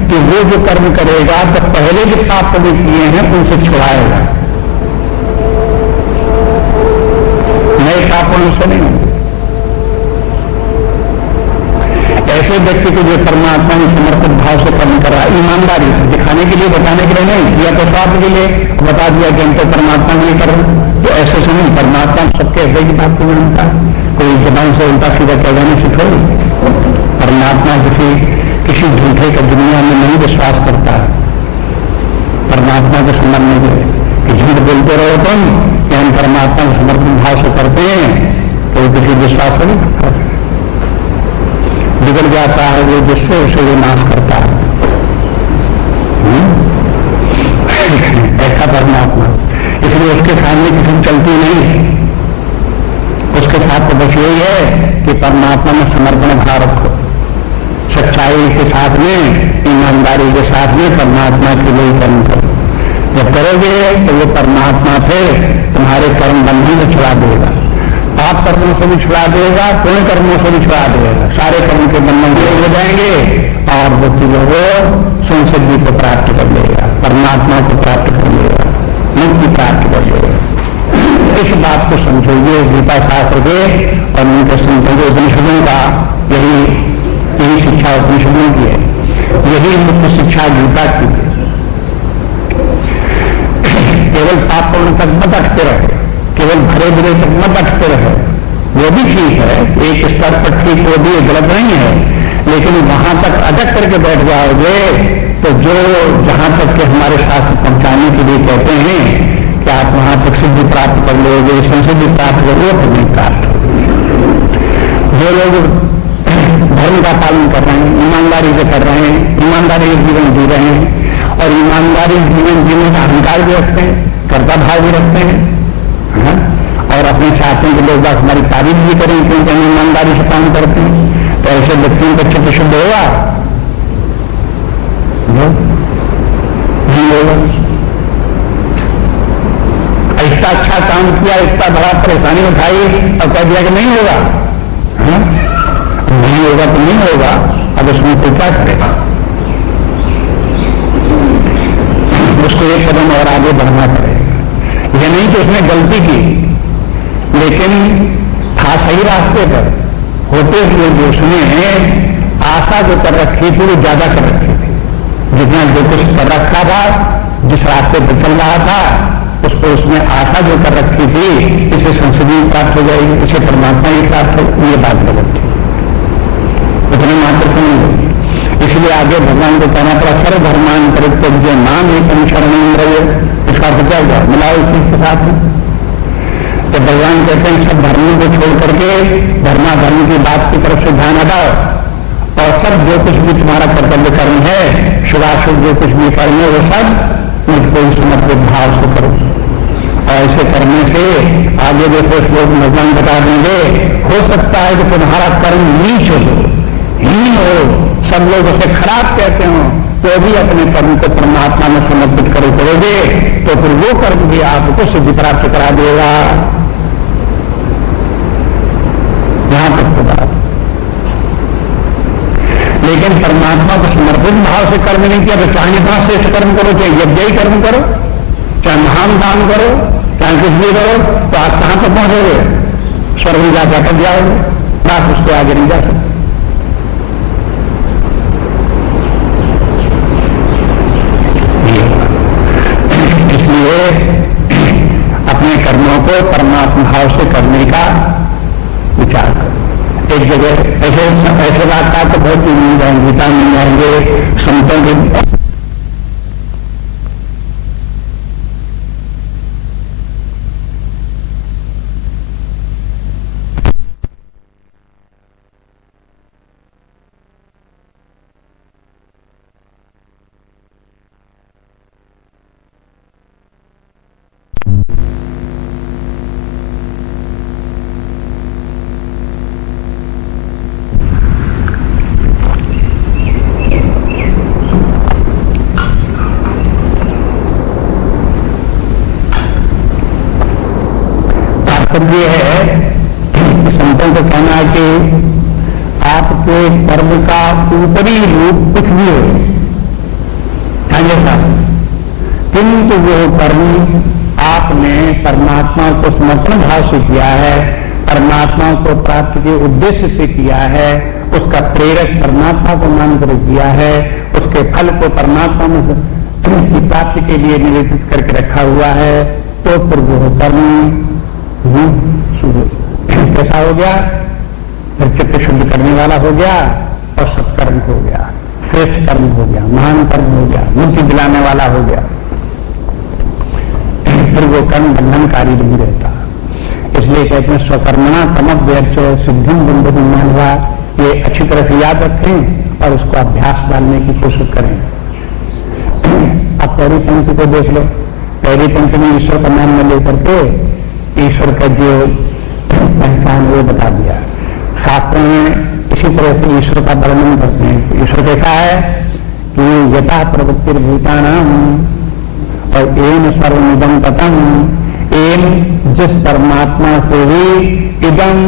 कि वो जो कर्म करेगा तो पहले जो पाप कभी किए हैं उनसे छुड़ाएगा, नए पाप उनसे नहीं होंगे। ऐसे व्यक्ति को जो परमात्मा में समर्पित भाव से कर्म कर रहा है, ईमानदारी से, दिखाने के लिए बताने के लिए नहीं, या तो स्वार्थ के लिए बता दिया कि हम तो परमात्मा के लिए कर रहे हैं, तो ऐसे से नहीं। परमात्मा सबके हृदय की बात को जानता है, कोई जबान से उल्टा सीधा कह जाने से थोड़ी। परमात्मा किसी झूठे का दुनिया में नहीं विश्वास करता है। परमात्मा के समर्पण में कि झूठ बोलते रहो तुम कि हम परमात्मा के समर्पण भाव से करते हैं, तो वो किसी विश्वास नहीं करता, बिगड़ जाता है वो, जिससे उसे वो नाश करता है। ऐसा परमात्मा, इसलिए उसके सामने किसी चलती नहीं। उसके साथ तो बस यही है कि परमात्मा में समर्पण भाव रखो, सच्चाई के साथ में, ईमानदारी के साथ में परमात्मा के लिए कर्म करो। जब करोगे तो वो परमात्मा से तुम्हारे कर्म बंधन को छुड़ा देगा, पाप कर्मों से भी छुड़ा देगा, पुण्य कर्मों से भी छुड़ा देगा, सारे कर्म के बंधन दूर हो जाएंगे और व्यक्ति जो वो संसिद्धि को प्राप्त कर लेगा, परमात्मा को प्राप्त कर लेगा, मुक्ति प्राप्त कर लेगा। इस बात को समझोगे गीता शास्त्र के और उनके संतों उपनिषदों का यही शिक्षा उपनिषदों की है, यही मुख्य शिक्षा गीता की है। केवल पाप पूर्ण तक मत अटके रहे, केवल भरे बुरे तक मत अटके रहे, वो भी ठीक है, एक स्तर पर ठीक, वो भी गलत नहीं है, लेकिन वहां तक अटक करके बैठ जाओगे तो जो जहां तक के हमारे शास्त्र पहुंचाने के लिए कहते हैं कि आप वहां तक सिद्धि प्राप्त कर लोगे, संसिद्धि प्राप्त करोगे, तो नहीं प्राप्त होगी। जो लोग धर्म का पालन कर रहे हैं, ईमानदारी से कर रहे हैं, ईमानदारी से जीवन जी रहे हैं और ईमानदारी जीवन जीने का अहंकार भी रखते हैं, कर्ता भाव भी रखते हैं, और अपने चाहते हैं कि लोग बात हमारी तारीफ भी करें क्योंकि हम ईमानदारी से काम करते हैं, तो ऐसे व्यक्तियों का चित्त शुद्ध होगा, नहीं होगा। ऐसा अच्छा काम किया, इतना बड़ा परेशानी उठाई और कह दिया कि नहीं होगा, नहीं होगा तो नहीं होगा, अब उसमें कोई क्या करेगा, उसको एक कदम और आगे बढ़ना पड़ेगा। यह नहीं कि उसने गलती की, लेकिन था सही रास्ते पर होते हुए जो उसने आशा जो कर रखी थी वो ज्यादा कर रखी थी, जितना जो कुछ कर रखा था, जिस रास्ते पर चल रहा था उसको उसने आशा जो कर रखी थी इसे संसिद्धि प्राप्त हो जाएगी, इसे परमात्मा ही प्राप्त हो, ये बात गलत थी, उतने मात्र से नहीं होगी। इसलिए आगे भगवान को कहना पड़ा सर्वधर्मान परित्यज्य नाम एकम शरणं व्रज। इसका अर्थ क्या हुआ, मिलाओ इस चीज के साथ में। तो भगवान कहते हैं सब धर्मों को छोड़ करके धर्माधर्म की बात की तरफ से ध्यान हटाओ और सब जो कुछ भी तुम्हारा कर्तव्य कर्म है, शुभाशुभ जो कुछ भी कर्म है, वो सब मुझको समर्पित भाव से करो। और ऐसे करने से आगे देखो श्लोक भगवान बता देंगे, हो सकता है कि तुम्हारा कर्म नीच हो, हीन हो, सब लोग उसे खराब कहते हो, तो भी अपने कर्म को परमात्मा में समर्पित करोगे तो फिर वो कर्म भी आपको सिद्धि प्राप्त करा देगा। यहां तक तो बात। लेकिन परमात्मा को समर्पित भाव से कर्म नहीं किया तो चाहे जितना श्रेष्ठ कर्म करो, चाहे यज्ञ ही कर्म करो, चाहे महान दान करो, चाहे कुछ भी करो, तो आप कहां तक पहुंचोगे, स्वर्ग में जाकर अटक जाओगे, बस उसके आगे नहीं जा सकते। अपने कर्मों को परमात्मा भाव से करने का विचार करो। एक जगह ऐसे बात तो बहुत मिल जाएंगे, गीता मिल जाएंगे, संतों के ये है कि संतों को कहना है कि आपके कर्म का ऊपरी रूप कुछ भी हो, किंतु वो कर्म आपने परमात्मा को समर्पण भाव से किया है, परमात्मा को प्राप्ति के उद्देश्य से किया है, उसका प्रेरक परमात्मा को मानकर किया है, उसके फल को परमात्मा में की प्राप्ति के लिए निवेदित करके रखा हुआ है, तो फिर वो कर्म कैसा हो गया, फिर चित्त शुद्ध करने वाला हो गया और सत्कर्म हो गया, श्रेष्ठ कर्म हो गया, महान कर्म हो गया, मुक्ति दिलाने वाला हो गया। फिर वो कर्म बंधनकारी नहीं रहता। इसलिए कहते हैं स्वकर्मणा तमव्यर्च सिद्धिं बंधुं मानवा। ये अच्छी तरह से याद रखें और उसको अभ्यास डालने की कोशिश करें। अब पहली पंक्ति को देख लो, पहली पंक्ति में ईश्वर का नाम में लेकर के ईश्वर का जो पहचान वो बता दिया। शास्त्रों में इसी तरह से ईश्वर का वर्णन करते हैं। ईश्वर कैसा है कि यथा प्रवृत्ति भूतानाम और एन सर्वनिदम ततम, एम जिस परमात्मा से ही इदम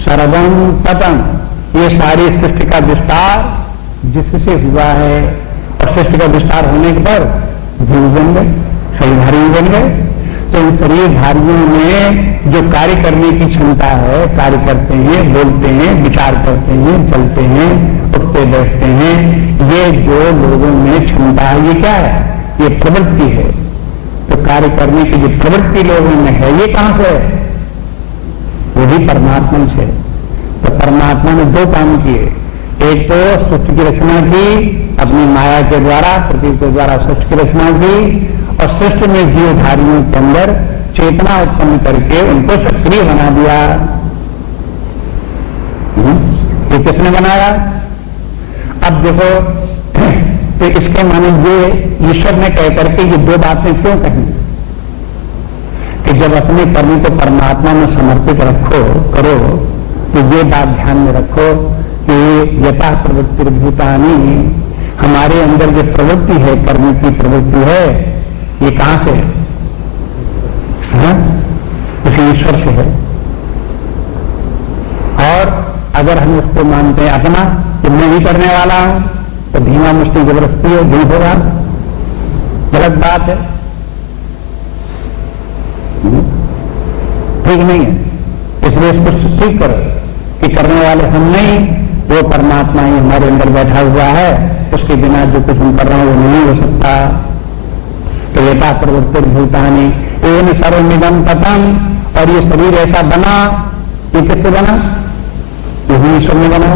सर्वम ततम, ये सारी सृष्टि का विस्तार जिससे हुआ है, और सृष्टि का विस्तार होने पर जीव बन गए, शरीरधारी बन गए। तो इन शरीरधारियों में जो कार्य करने की क्षमता है, कार्य करते हैं, बोलते हैं, विचार करते हैं, चलते हैं, उठते बैठते हैं, ये जो लोगों में क्षमता है, ये क्या है? ये प्रवृत्ति है। तो कार्य करने की जो प्रवृत्ति लोगों में है, ये कहां से है? वो भी परमात्मा से। तो परमात्मा ने दो काम किए, एक तो सृष्टि की रचना की, अपनी माया के द्वारा, पृथ्वी के द्वारा सृष्टि की रचना की, और सृष्टि में जीवधारियों के अंदर चेतना उत्पन्न करके उनको सक्रिय बना दिया। ये किसने बनाया? अब देखो, तो इसके माने ये ईश्वर ने कह करके ये दो बातें क्यों कही कि जब अपने कर्म को परमात्मा में समर्पित रखो करो, तो ये बात ध्यान में रखो कि यथा प्रवृत्ति भूतानी, हमारे अंदर जो प्रवृत्ति है, कर्म की प्रवृत्ति है, ये कहां से है? उसी ईश्वर से है। और अगर हम उसको मानते हैं अपना कि मैं ही करने वाला हूं, तो धीमा मुश्किल जबरदस्ती है, झूठ होगा, गलत बात है, ठीक नहीं है। इसलिए इसको ठीक करो कि करने वाले हम नहीं, वो परमात्मा ही हमारे अंदर बैठा हुआ है, उसके बिना जो कुछ हम कर रहे हैं वो नहीं हो सकता। तो यथा प्रवृत्ति भूतानी एवं सर्वनिगम ततम, और ये शरीर ऐसा बना, ये किससे बना? ये ईश्वर ने बना।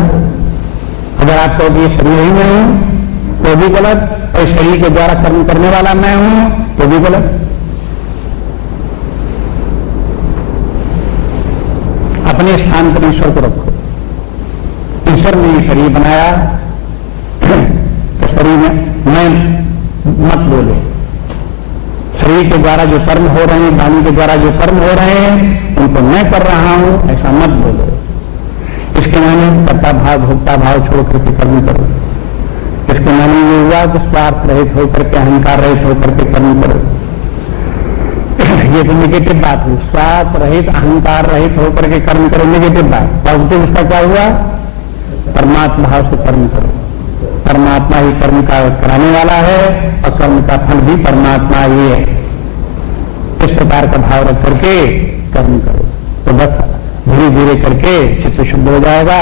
अगर आप कहो कि ये शरीर ही मैं हूं तो भी गलत, और शरीर के द्वारा कर्म करने वाला मैं हूं तो भी गलत। अपने स्थान पर ईश्वर को रखो। ईश्वर ने ये शरीर बनाया, तो शरीर में मैं मत बोलो। शरीर के द्वारा जो कर्म हो रहे हैं, वाणी के द्वारा जो कर्म हो रहे हैं, उनको मैं कर रहा हूं, ऐसा मत बोलो। इसके माने कर्ता भाव भोक्ता भाव छोड़ करके कर्म करो। इसके माने ये हुआ कि स्वार्थ रहित होकर के, अहंकार रहित होकर के कर्म करो। ये तो निगेटिव बात हुई। स्वार्थ रहित, अहंकार रहित होकर के कर्म करो, निगेटिव बात। पॉजिटिव इसका क्या हुआ? परमात्मा भाव से कर्म करो। परमात्मा ही कर्म का कराने वाला है, और कर्म का फल भी परमात्मा ही है। इस प्रकार का भाव रख करके कर्म करो, तो बस धीरे धीरे करके चित्त शुद्ध हो जाएगा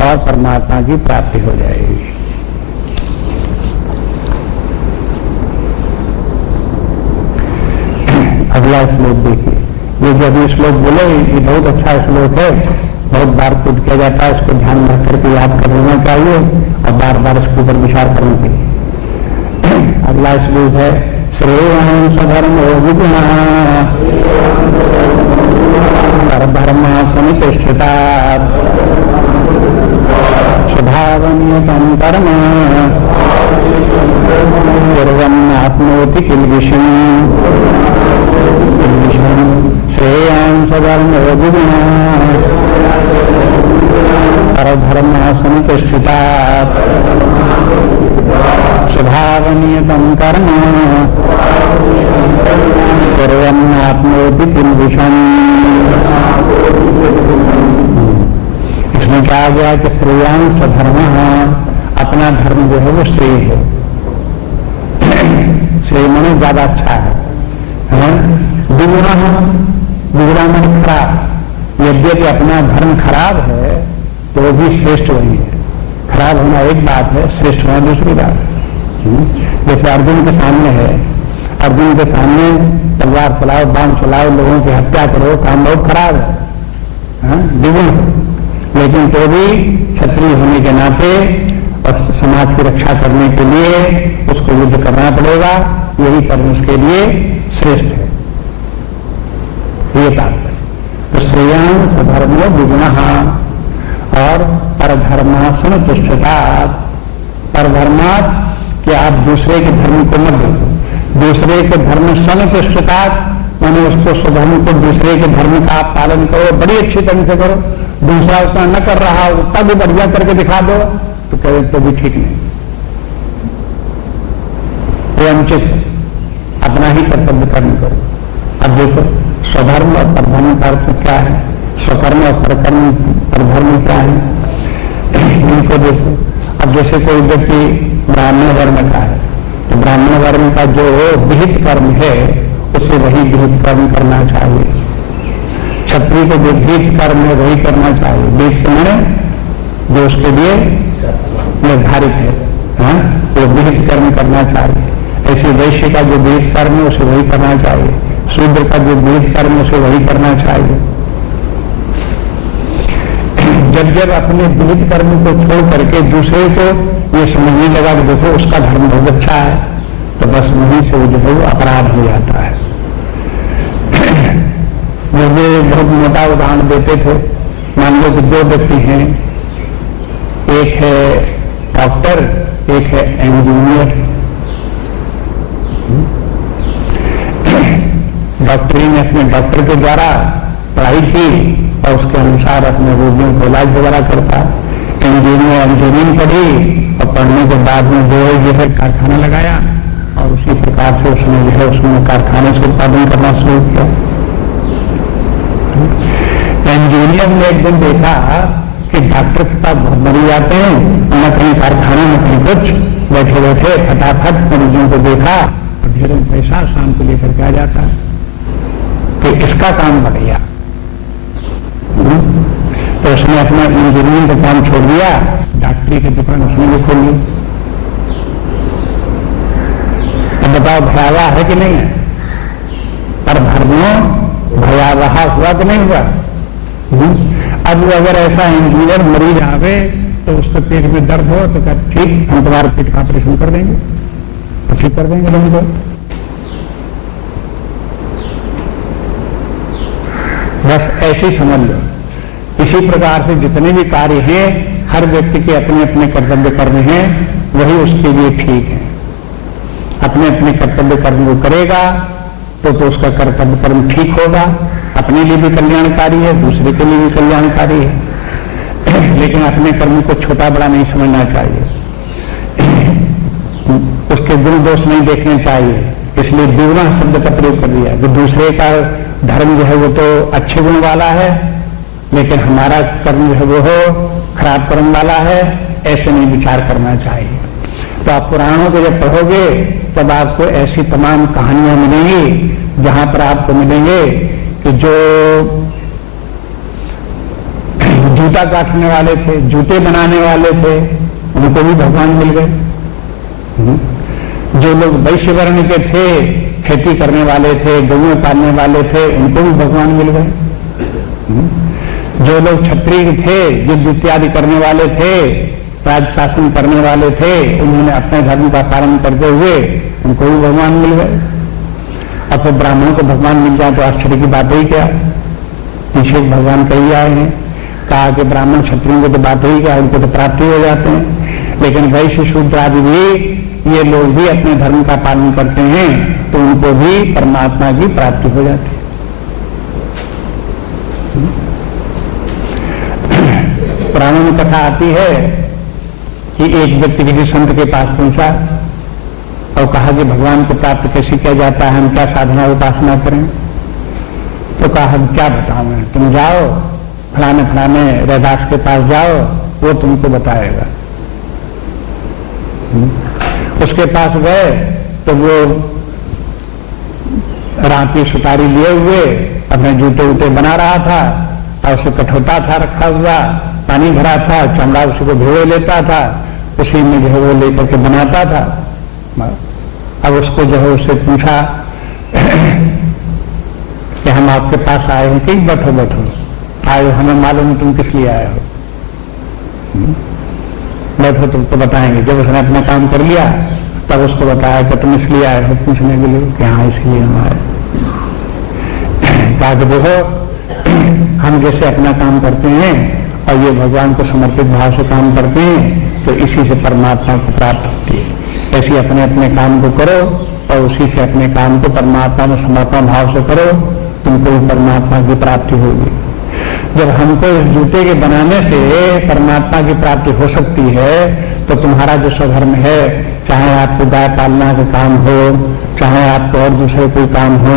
और परमात्मा की प्राप्ति हो जाएगी। अगला श्लोक देखिए। ये जो अभी श्लोक बोले, ये बहुत अच्छा श्लोक है, बहुत बार पुट किया जाता है, इसको ध्यान रख करके याद कर लेना चाहिए और बार बार इसके ऊपर विचार करना चाहिए। अगला श्लोक है श्रेयं स्वधर्मो विगुणः परधर्म समुतिष्ठिता स्वभावनियतं कर्म कुर्वन्नाप्नोति किल्बिषम् श्रेयं स्वधर्मो विगुणः परधर्म समुतिष्ठिता स्वभावनियतं कर्म कुर्वन्नाप्नोति किल्बिषम्। इसमें कहा गया कि श्रेयां स्वधर्म, अपना धर्म जो है वो श्रेय है। श्रेय माने ज्यादा अच्छा है। दुगुना, दुगुना माने खराब। यद्यपि अपना धर्म खराब है तो वो भी श्रेष्ठ वही है। खराब होना एक बात है, श्रेष्ठ होना दूसरी बात है। जैसे अर्जुन के सामने है, अर्जुन के सामने तलवार चलाओ, बाण चलाओ, लोगों की हत्या करो, काम बहुत खराब है, द्विगुण। लेकिन तो भी क्षत्रिय होने के नाते और समाज की रक्षा करने के लिए उसको युद्ध करना पड़ेगा, यही कर्म उसके लिए श्रेष्ठ है। ये तात्पर्य। तो श्रेयां स्वधर्मो विगुणः और परधर्मा समुतिष्ठिता। परधर्मात् कि आप दूसरे के धर्म को मत देखो, दूसरे के धर्म समुतिष्ठिता माने उसको स्वधर्म को, दूसरे के धर्म का आप पालन करो, बड़ी अच्छी तरह से करो। दूसरा उतना न कर रहा हो उतना भी बढ़िया करके दिखा दो तो कहे तो भी ठीक नहीं, ये अनुचित है। अपना ही कर्तव्य कर्म करो। अब देखो स्वधर्म और परधर्म का अर्थ क्या है, स्वकर्म और परधर्म क्या है, इनको देखो। अब जैसे कोई व्यक्ति ब्राह्मण वर्ण का है तो ब्राह्मण वर्ण का जो विहित कर्म है उसे वही विहित कर्म करना चाहिए। क्षत्रिय को जो विहित कर्म है वही करना चाहिए। विहित कर्म जो उसके लिए निर्धारित है, हाँ, वो विहित कर्म करना चाहिए। ऐसे वैश्य का जो विहित कर्म है उसे वही करना चाहिए, शूद्र का जो विहित कर्म है उसे वही करना चाहिए। जब जब अपने विहित कर्म को छोड़ करके दूसरे को ये समझने लगा कि देखो उसका धर्म बहुत अच्छा है, तो बस वहीं से वो जो है वो अपराध हो जाता है। मुझे बहुत मोटा उदाहरण देते थे, मान लो कि दो व्यक्ति हैं, एक है डॉक्टर, एक है इंजीनियर। डॉक्टरी ने अपने डॉक्टर के द्वारा पढ़ाई की और उसके अनुसार अपने रोगियों को इलाज वगैरह करता। इंजीनियरिंग पढ़ी और पढ़ने के बाद में जो है कारखाना लगाया और उसी प्रकार से उसने जो है उसमें कारखाने से उत्पादन करना शुरू किया। इंजीनियर ने एक दिन देखा कि डॉक्टर के पास बहुत मरीज आते हैं, न कहीं कारखाने में कहीं कुछ, बैठे बैठे फटाफट मरीजों को देखा और ढेरों पैसा शाम को लेकर के आ जाता है। तो इसका काम बढ़िया, तो उसने अपना इंजीनियरिंग का काम छोड़ दिया, डॉक्टरी की दुकान उसने भी खोल ली। तो बताओ भयावह है कि नहीं है? पर धर्मों भयावह हुआ कि नहीं हुआ? अब अगर ऐसा इंजीनियर मरीज आवे तो उसके पेट में दर्द हो तो क्या ठीक, हम तुम्हारे पेट का ऑपरेशन कर देंगे, तो ठीक कर देंगे लोगों को। बस ऐसे ही समझ लो। इसी प्रकार से जितने भी कार्य हैं हर व्यक्ति के अपने अपने कर्तव्य कर्म हैं, वही उसके लिए ठीक है। अपने अपने कर्तव्य कर्म को करेगा तो उसका कर्तव्य कर्म ठीक होगा, अपने लिए भी कल्याणकारी है, दूसरे के लिए भी कल्याणकारी है। लेकिन अपने कर्म को छोटा बड़ा नहीं समझना चाहिए, उसके गुण दोष नहीं देखने चाहिए। इसलिए द्विगुणा शब्द का प्रयोग कर दिया कि दूसरे का धर्म जो है वो तो अच्छे गुण वाला है, लेकिन हमारा कर्म जो है वो खराब कर्म वाला है, ऐसे नहीं विचार करना चाहिए। तो आप पुराणों को जब पढ़ोगे तब आपको ऐसी तमाम कहानियां मिलेंगी जहां पर आपको मिलेंगे कि जो जूता काटने वाले थे, जूते बनाने वाले थे, उनको भी भगवान मिल गए। जो लोग वैश्य वर्ण के थे, खेती करने वाले थे, गौएं पालने वाले थे, उनको भी भगवान मिल गए। जो लोग क्षत्रिय थे, युद्ध इत्यादि करने वाले थे, राज शासन करने वाले थे, उन्होंने अपने धर्म का पालन करते हुए उनको भी भगवान मिल गए। अब तो ब्राह्मणों को भगवान मिल जाए तो आश्चर्य की बात ही क्या, पीछे भगवान कही आए हैं, कहा कि ब्राह्मण क्षत्रियों को तो बात ही क्या, उनको तो प्राप्ति हो जाते हैं। लेकिन वैश्य शूद्र आदि भी, ये लोग भी अपने धर्म का पालन करते हैं तो उनको भी परमात्मा की प्राप्ति हो जाती है। पुराणों में कथा आती है कि एक व्यक्ति किसी संत के पास पहुंचा और कहा कि भगवान को प्राप्त कैसे किया जाता है, हम क्या साधना उपासना करें? तो कहा हम क्या बताऊं, तुम जाओ फलाने फलाने रैदास के पास जाओ, वो तुमको बताएगा। उसके पास गए तो वो राती सुतारी लिए हुए अपने जूते वूते बना रहा था और उसे कठौता था रखा हुआ, पानी भरा था, चमड़ा उसी को भिगो लेता था, उसी में जो है वो लेकर के बनाता था। अब उसको जो है उससे पूछा कि हम आपके पास आए हैं, कि बैठो बैठो, आए हो, हमें मालूम तुम किस लिए आए हो, बैठो तुमको बताएंगे। जब उसने अपना काम कर लिया तब उसको बताया कि तुम इसलिए आए हो पूछने के लिए, कि हाँ इसलिए हम आए। कहा कि देखो हम जैसे अपना काम करते हैं और ये भगवान को समर्पित भाव से काम करते हैं तो इसी से परमात्मा को प्राप्त होती है। ऐसे अपने अपने काम को करो और उसी से अपने काम को परमात्मा में समर्पण भाव से करो, तुमको भी परमात्मा की प्राप्ति होगी। जब हमको इस जूते के बनाने से परमात्मा की प्राप्ति हो सकती है तो तुम्हारा जो स्वधर्म है चाहे आपको गाय पालना का काम हो, चाहे आपको और दूसरे कोई काम हो,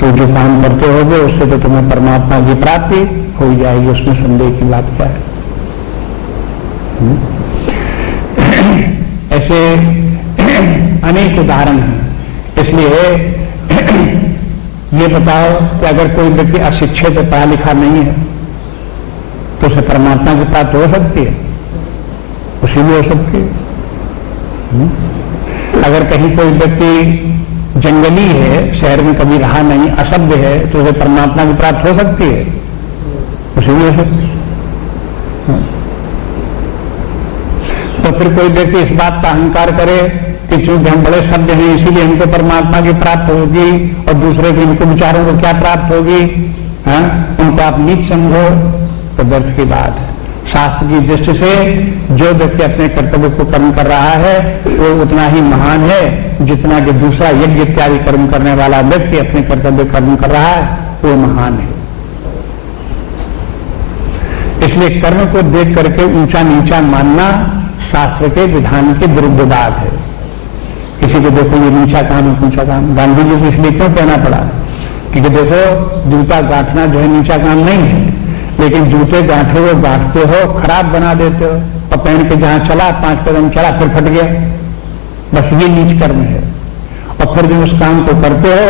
तो जो काम करते होगे उससे तो तुम्हें परमात्मा की प्राप्ति हो जाएगी, उसमें संदेह की बात क्या है। ऐसे अनेक उदाहरण हैं। इसलिए ये बताओ कि अगर कोई व्यक्ति अशिक्षित पढ़ा लिखा नहीं है तो उसे परमात्मा की प्राप्ति हो सकती है? उसी में हो सकती है। अगर कहीं कोई व्यक्ति जंगली है, शहर में कभी रहा नहीं, असभ्य है, तो उसे परमात्मा की प्राप्ति हो सकती है? उसी में हो सकती है। तो फिर कोई व्यक्ति इस बात का अहंकार करे कि चूंकि हम बड़े सभ्य हैं इसीलिए हमको परमात्मा की प्राप्त होगी और दूसरे के इनको विचारों को क्या प्राप्त होगी, उनको आप नीच समझो, तो व्यर्थ की बात है। शास्त्र की दृष्टि से जो व्यक्ति अपने कर्तव्य को कर्म कर रहा है वो उतना ही महान है जितना कि दूसरा यज्ञ इत्यादि कर्म करने वाला व्यक्ति अपने कर्तव्य कर्म कर रहा है वो महान है। इसलिए कर्म को देख करके ऊंचा नीचा मानना शास्त्र के विधान के विरुद्ध बात है। किसी को देखो ये नीचा काम है, ऊंचा काम। गांधी जी को इसलिए क्यों कहना पड़ा? क्योंकि देखो जूता गांठना जो है नीचा काम नहीं है, लेकिन जूते गांठे हो, गांठते हो, खराब बना देते हो और पहन के जहां चला 5 कदम चला फिर फट गया, बस ये नीच कर्म है। और फिर जब उस काम को करते हो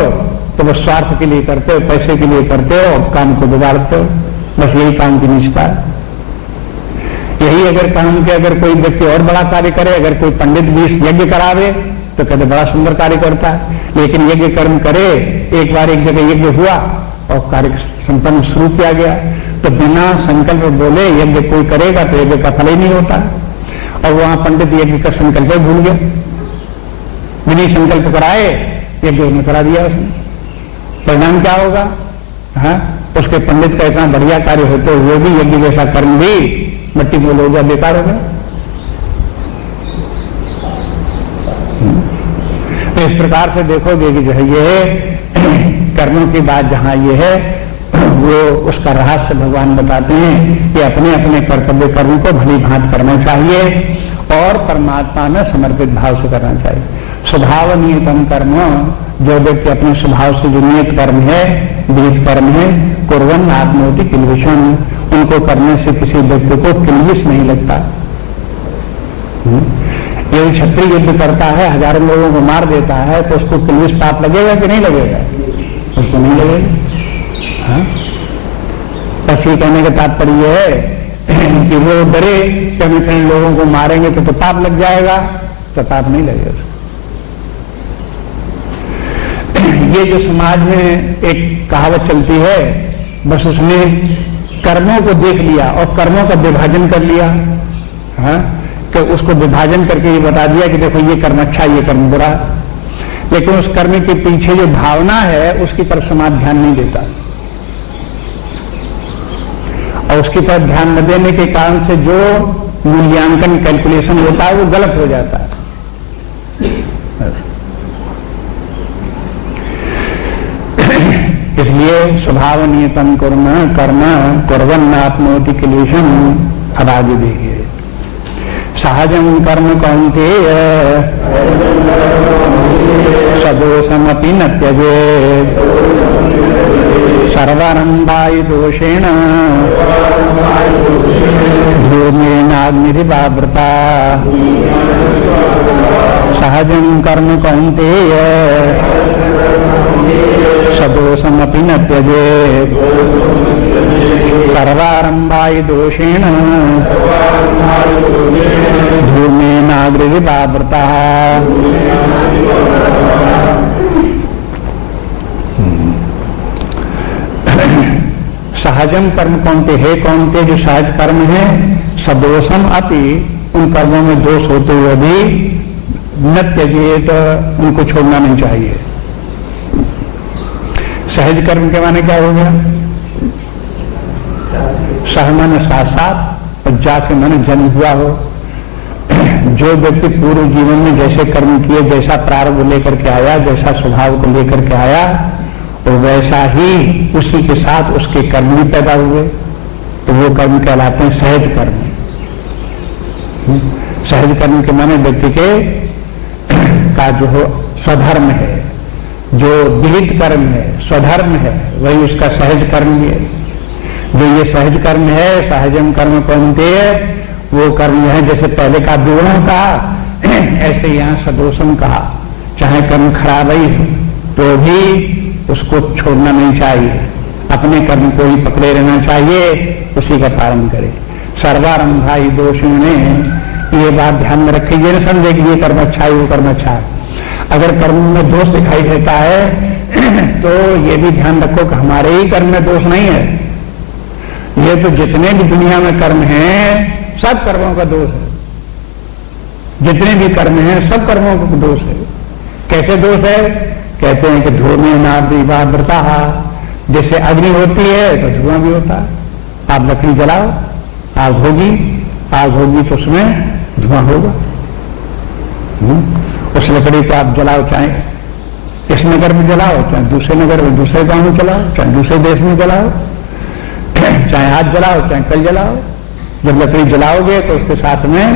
तो वो स्वार्थ के लिए करते हो, पैसे के लिए करते हो और काम को बिगाड़ते हो, बस यही काम की नीचता है। यही अगर काम के अगर कोई व्यक्ति और बड़ा कार्य करे, अगर कोई पंडित भी यज्ञ करावे तो कहते बड़ा सुंदर कार्य करता है, लेकिन यज्ञ कर्म करे, एक बार एक जगह यज्ञ हुआ और कार्य संपन्न शुरू किया गया तो बिना संकल्प बोले यज्ञ कोई करेगा तो यज्ञ का फल ही नहीं होता। और वहां पंडित यज्ञ का संकल्प भूल गया, बिना संकल्प कराए यज्ञ ने करा दिया उसने, परिणाम क्या होगा? उसके पंडित का इतना बढ़िया कार्य होते हुए भी यज्ञ जैसा कर्म भी मट्टी में हो गया, बेकार हो गया। तो इस प्रकार से देखोगे कि जो है ये कर्मों की बात जहां ये है वो उसका रहस्य भगवान बताते हैं कि अपने अपने कर्तव्य कर्म को भली भांति करना चाहिए और परमात्मा में समर्पित भाव से करना चाहिए। स्वभाव नियतम कर्म, जो व्यक्ति अपने स्वभाव से जो नियत कर्म है, विहित कर्म है, कुर्वन् आत्मोति किल्बिषम्, उनको करने से किसी व्यक्ति को किल्बिष नहीं लगता। यदि क्षत्रिय युद्ध करता है, हजारों लोगों को मार देता है तो उसको किल्बिष पाप लगेगा कि नहीं लगेगा? उसको नहीं लगेगा। बस ये कहने का तात्पर्य है कि वो डरे कि हम इतने लोगों को मारेंगे तो पाप लग जाएगा, तो पाप नहीं लगेगा। ये जो समाज में एक कहावत चलती है, बस उसने कर्मों को देख लिया और कर्मों का विभाजन कर लिया, कि उसको विभाजन करके ये बता दिया कि देखो ये कर्म अच्छा, ये कर्म बुरा, लेकिन उस कर्म के पीछे जो भावना है उसकी तरफ समाज ध्यान नहीं देता और उसकी तरफ ध्यान न देने के कारण से जो मूल्यांकन कैलकुलेशन होता है वो गलत हो जाता है। इसलिए स्वभाव नियतम कर्म कुर्वन् आत्मोति किल्बिषम्। अब आगे देखिए, सहजं कर्म कौन्तेय सदोषमपि न त्यजेत् सर्वारम्भाय दोषेण धूमेनाग्निरिवावृता। सहजं कर्म कौन्तेय सदोषमपि न त्यजेत् सर्वारम्भाय दोषेण धूमेनाग्निरिवावृता। सहजम कर्म कौनते है, कौनते जो सहज कर्म है, सदोषम अपि, उन कर्मों में दोष होते हुए भी न त्यजेत, उनको छोड़ना नहीं चाहिए। सहज कर्म के माने क्या हो गया? सह मन साथ साथ और जाके मन जन्म हुआ हो। जो व्यक्ति पूर्व जीवन में जैसे कर्म किए, जैसा प्रारब्ध लेकर के आया, जैसा स्वभाव को लेकर के आया, और वैसा ही उसी के साथ उसके कर्म भी पैदा हुए, तो वो कर्म कहलाते हैं सहज कर्म। सहज कर्म के माने व्यक्ति के का जो हो स्वधर्म है, जो विहित कर्म है, स्वधर्म है, वही उसका सहज कर्म है। जो ये सहज कर्म है, सहजम कर्म कौनते, वो कर्म है जैसे पहले का विगुणों कहा, ऐसे यहाँ सदोषम कहा। चाहे कर्म खराब ही हो तो भी उसको छोड़ना नहीं चाहिए, अपने कर्म को ही पकड़े रहना चाहिए, उसी का पालन करे। सर्वारंभा ही दोषियों ने ये बात ध्यान में रखी, ये न समझे कि ये कर्म अच्छा है, वो कर्म अच्छा है। अगर कर्म में दोष दिखाई देता है तो ये भी ध्यान रखो कि हमारे ही कर्म में दोष नहीं है, ये तो जितने भी दुनिया में कर्म हैं सब कर्मों का दोष है। जितने भी कर्म हैं सब कर्मों का दोष है। कैसे दोष है? कहते हैं कि धूमि नादी व्रता, जैसे अग्नि होती है तो धुआं भी होता है। आप लकड़ी जलाओ, आग होगी तो उसमें धुआं होगा। उस लकड़ी को आप जलाओ, चाहे इस नगर में जलाओ, चाहे दूसरे नगर में, दूसरे गांव में जलाओ, चाहे दूसरे देश में जलाओ, चाहे आज जलाओ चाहे कल जलाओ, जब लकड़ी जलाओगे तो उसके साथ में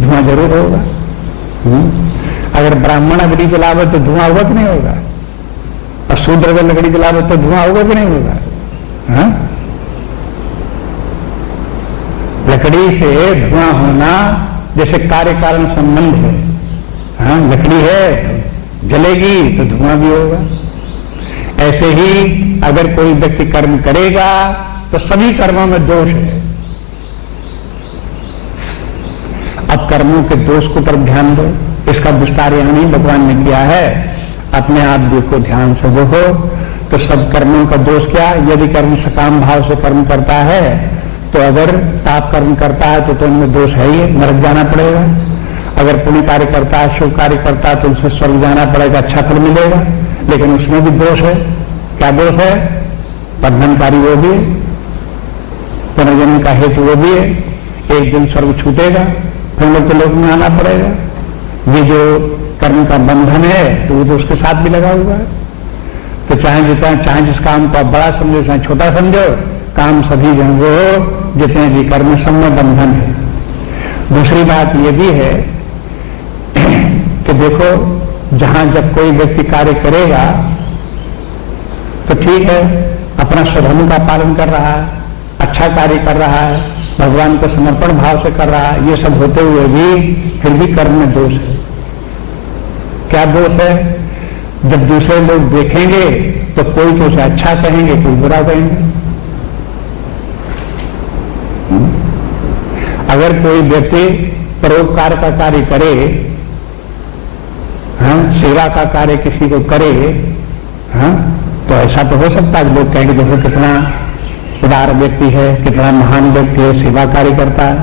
धुआं जरूर होगा। अगर ब्राह्मण अग्नि जलावे तो धुआं होगा कि नहीं होगा? और शूद्र अगर लकड़ी जलावे तो धुआं होगा कि नहीं होगा? हाँ? लकड़ी से धुआं होना जैसे कार्य कारण संबंध है। हाँ, लकड़ी है तो जलेगी तो धुआं भी होगा। ऐसे ही अगर कोई व्यक्ति कर्म करेगा तो सभी कर्मों में दोष है। अब कर्मों के दोष को तरफ ध्यान दो, इसका विस्तार यहां नहीं भगवान ने किया है, अपने आप देखो, ध्यान से देखो। तो सब कर्मों का दोष क्या? यदि कर्म सकाम भाव से कर्म करता है तो अगर पाप कर्म करता है तो उनमें दोष है ही, नरक जाना पड़ेगा। अगर पुण्य कार्य करता है, शुभ कार्य करता है तो उनसे स्वर्ग जाना पड़ेगा, अच्छा फल मिलेगा। लेकिन उसमें भी दोष है। क्या दोष है? बंधनकारी वो भी है, पुनर्जन्म का हेतु वो भी है। एक दिन स्वर्ग छूटेगा, फिर मृत्यु लोक में आना पड़ेगा। ये जो कर्म का बंधन है तो वो तो उसके साथ भी लगा हुआ है। तो चाहे जिस काम को आप बड़ा समझो चाहे छोटा समझो, काम सभी जन वो जितने भी कर्म सब में बंधन है। दूसरी बात ये भी है कि देखो, जहां जब कोई व्यक्ति कार्य करेगा तो ठीक है, अपना स्वधर्म का पालन कर रहा है, अच्छा कार्य कर रहा है, भगवान को समर्पण भाव से कर रहा है, ये सब होते हुए भी फिर भी कर्म में दोष है। क्या दोष है? जब दूसरे लोग देखेंगे तो कोई तो उसे अच्छा कहेंगे, कोई बुरा कहेंगे। अगर कोई व्यक्ति परोपकार का कार्य करे, हाँ, सेवा का कार्य किसी को करे, हाँ, तो ऐसा तो हो सकता है लोग कहेंगे देखो कितना उदार व्यक्ति है, कितना महान व्यक्ति है, सेवा कार्य करता है।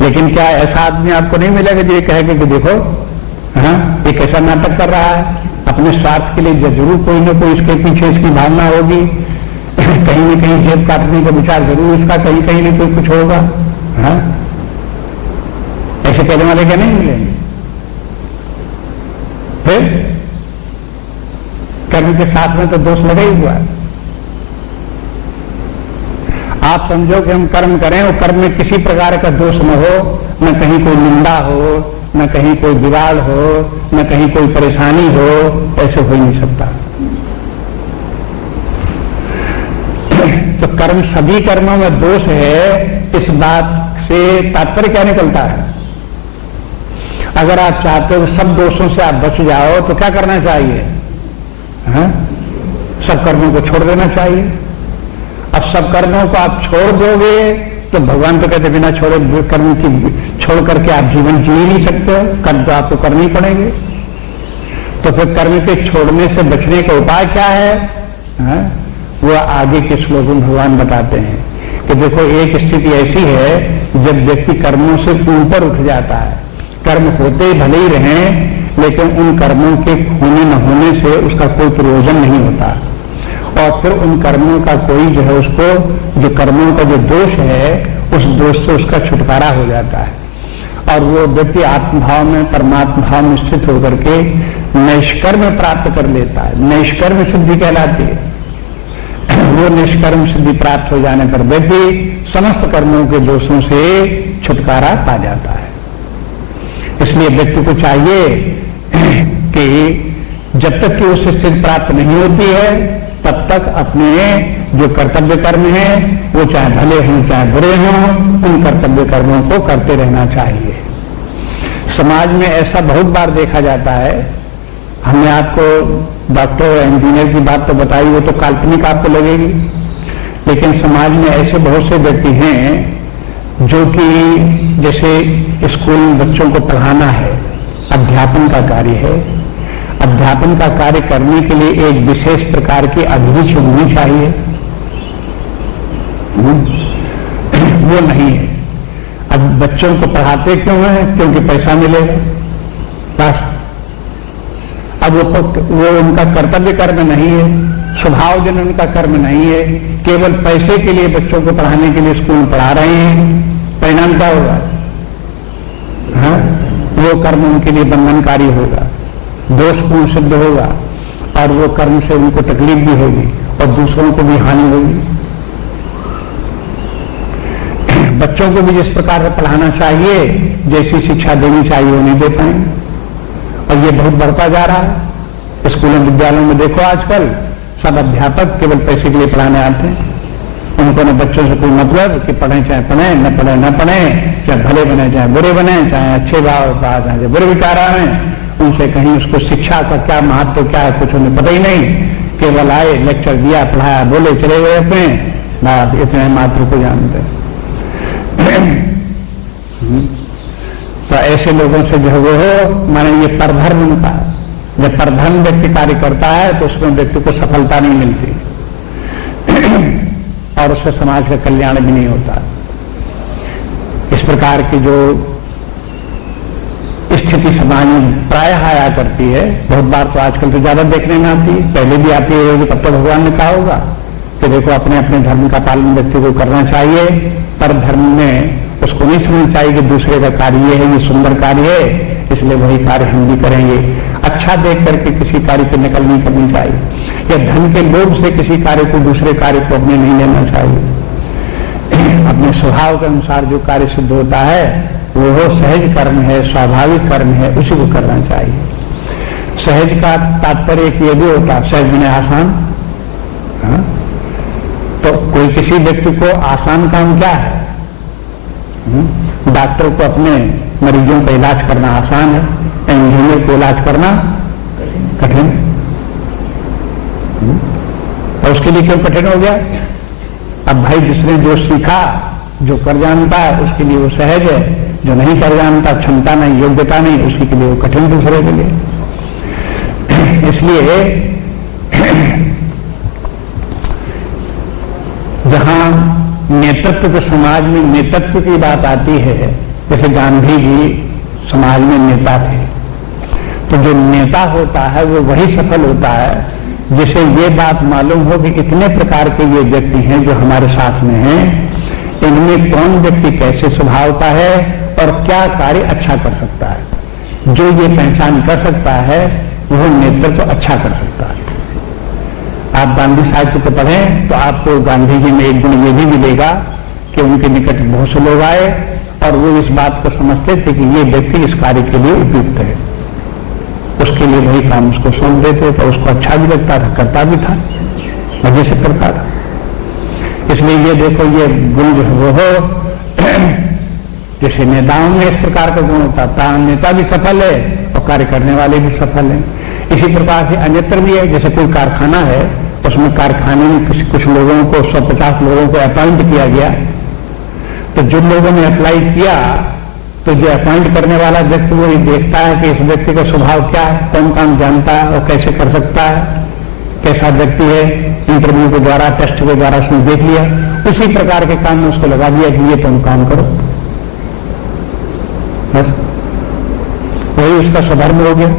लेकिन क्या ऐसा आदमी आपको नहीं मिलेगा जो ये कहेगा कि देखो, हाँ, ये कैसा नाटक कर रहा है, अपने स्वार्थ के लिए जरूर कोई ना कोई इसके पीछे इसकी भावना होगी, कहीं न कहीं जेब काटने का विचार जरूर इसका कहीं न कोई कुछ होगा। हाँ? ऐसे कहने वाले क्या नहीं मिलेंगे? फिर कर्म के साथ में तो दोष लगा ही हुआ है। आप समझो कि हम कर्म करें और कर्म में किसी प्रकार का दोष न हो, न कहीं कोई निंदा हो, न कहीं कोई विवाद हो, न कहीं कोई परेशानी हो, ऐसे हो ही नहीं सकता। तो कर्म, सभी कर्मों में दोष है, इस बात से तात्पर्य क्या निकलता है? अगर आप चाहते हो सब दोषों से आप बच जाओ तो क्या करना चाहिए? हाँ? सब कर्मों को छोड़ देना चाहिए। अब सब कर्मों को आप छोड़ दोगे तो भगवान तो कहते बिना छोड़े कर्म की छोड़ करके आप जीवन जी नहीं सकते, कर्म तो आपको करने ही पड़ेंगे। तो फिर कर्म के छोड़ने से बचने का उपाय क्या है? हाँ? वो आगे के श्लोक में भगवान बताते हैं कि देखो, एक स्थिति ऐसी है जब व्यक्ति कर्मों से ऊपर उठ जाता है, कर्म होते भले ही रहें लेकिन उन कर्मों के होने न होने से उसका कोई प्रयोजन नहीं होता, और फिर उन कर्मों का कोई जो है उसको, जो कर्मों का जो दोष है उस दोष से उसका छुटकारा हो जाता है, और वो व्यक्ति आत्मभाव में, परमात्मा भाव में स्थित होकर के नैष्कर्म प्राप्त कर लेता है। नैष्कर्म सिद्धि कहलाती है। वो निष्कर्म सिद्धि प्राप्त हो जाने पर व्यक्ति समस्त कर्मों के दोषों से छुटकारा पा जाता है। इसलिए व्यक्ति को चाहिए कि जब तक कि उस स्थिति प्राप्त नहीं होती है तब तक अपने जो कर्तव्य कर्म है वो चाहे भले हों चाहे बुरे हों, उन कर्तव्य कर्मों को करते रहना चाहिए। समाज में ऐसा बहुत बार देखा जाता है, हमने आपको डॉक्टर और इंजीनियर की बात तो बताई, वो तो काल्पनिक आपको लगेगी, लेकिन समाज में ऐसे बहुत से व्यक्ति हैं जो कि जैसे स्कूल में बच्चों को पढ़ाना है, अध्यापन का कार्य है, अध्यापन का कार्य करने के लिए एक विशेष प्रकार की अभिरुचि होनी चाहिए, वो नहीं है। अब बच्चों को पढ़ाते क्यों हैं? क्योंकि पैसा मिलेगा, बस। अब वो उनका कर्तव्य कर्म नहीं है, स्वभावजन उनका कर्म नहीं है, केवल पैसे के लिए बच्चों को पढ़ाने के लिए स्कूल में पढ़ा रहे हैं। परिणाम क्या होगा? हाँ, वो कर्म उनके लिए बंधनकारी होगा, दोषपूर्ण सिद्ध होगा, और वो कर्म से उनको तकलीफ भी होगी और दूसरों को भी हानि होगी। बच्चों को भी जिस प्रकार से पढ़ाना चाहिए, जैसी शिक्षा देनी चाहिए, वो नहीं दे पाएंगे, और ये बहुत बढ़ता जा रहा है। स्कूलों विद्यालयों में देखो आजकल सब अध्यापक केवल पैसे के लिए पढ़ाने आते हैं, उनको न बच्चों से कोई मतलब कि पढ़े चाहे पढ़े, न पढ़े न पढ़े, चाहे भले बने चाहे बुरे बने, चाहे अच्छे भाव का चाहे बुरे विचार आए, उनसे कहीं उसको शिक्षा का क्या महत्व क्या है कुछ उन्हें पता ही नहीं। केवल आए, लेक्चर दिया, पढ़ाया, बोले, चले गए अपने, बात इतने मात्र को जानते। तो ऐसे लोगों से जो वो हो, माने ये परधर्म उनका है। जब परधर्म व्यक्ति कार्य करता है तो उसमें व्यक्ति को सफलता नहीं मिलती और उससे समाज का कल्याण भी नहीं होता। इस प्रकार की जो स्थिति समाज में प्रायः आया करती है, बहुत बार तो आजकल तो ज्यादा देखने में आती है, पहले भी आती है, तब तो भगवान ने कहा होगा कि देखो अपने अपने धर्म का पालन व्यक्ति को करना चाहिए, पर धर्म में उसको नहीं समझना चाहिए कि दूसरे का कार्य ये है, ये सुंदर कार्य है, इसलिए वही कार्य हम भी करेंगे। अच्छा देख करके किसी कार्य की नकल नहीं करनी चाहिए, या धन के लोभ से किसी कार्य को दूसरे कार्य को अपने नहीं लेना चाहिए। अपने स्वभाव के अनुसार जो कार्य सिद्ध होता है वो सहज कर्म है, स्वाभाविक कर्म है, उसी को करना चाहिए। सहज का तात्पर्य ये भी होता है, सहज बने आसान। हाँ? तो कोई किसी व्यक्ति को आसान काम क्या है? डॉक्टर को अपने मरीजों का इलाज करना आसान है, इंजीनियर को इलाज करना कठिन। और उसके लिए क्यों कठिन हो गया? अब भाई जिसने जो सीखा, जो कर जानता है, उसके लिए वो सहज है, जो नहीं कर जानता, क्षमता नहीं, योग्यता नहीं, उसी के लिए वो कठिन, दूसरे के लिए। इसलिए जहां नेतृत्व के समाज में नेतृत्व की बात आती है, जैसे गांधी जी समाज में नेता थे, तो जो नेता होता है वो वही सफल होता है जिसे ये बात मालूम हो कि इतने प्रकार के ये व्यक्ति हैं जो हमारे साथ में हैं, इनमें कौन व्यक्ति कैसे स्वभाव का है और क्या कार्य अच्छा कर सकता है। जो ये पहचान कर सकता है वह नेतृत्व अच्छा कर सकता है। आप गांधी साहित्य को पढ़ें तो आपको गांधी जी में एक गुण ये भी मिलेगा कि उनके निकट बहुत से लोग आए और वो इस बात को समझते थे कि ये व्यक्ति इस कार्य के लिए उपयुक्त है, उसके लिए वही काम उसको सौंप देते तो उसको अच्छा भी लगता था, करता भी था, मजे से करता था। इसलिए ये देखो ये गुण जो वो हो, जैसे नेताओं में इस प्रकार का गुण होता था, नेता भी सफल है और कार्य करने वाले भी सफल हैं। इसी प्रकार से अन्यत्र भी है, जैसे कोई कारखाना है, उसमें कारखाने में कुछ लोगों को 150 लोगों को अपॉइंट किया गया, तो जिन लोगों ने अप्लाई किया तो जो अपॉइंट करने वाला व्यक्ति वो ये देखता है कि इस व्यक्ति का स्वभाव क्या है, कौन काम जानता है और कैसे कर सकता है, कैसा व्यक्ति है, इंटरव्यू के द्वारा, टेस्ट के द्वारा उसने देख लिया, उसी प्रकार के काम में उसको लगा दिया कि ये तुम काम करो, बस वही उसका स्वधर्म हो गया।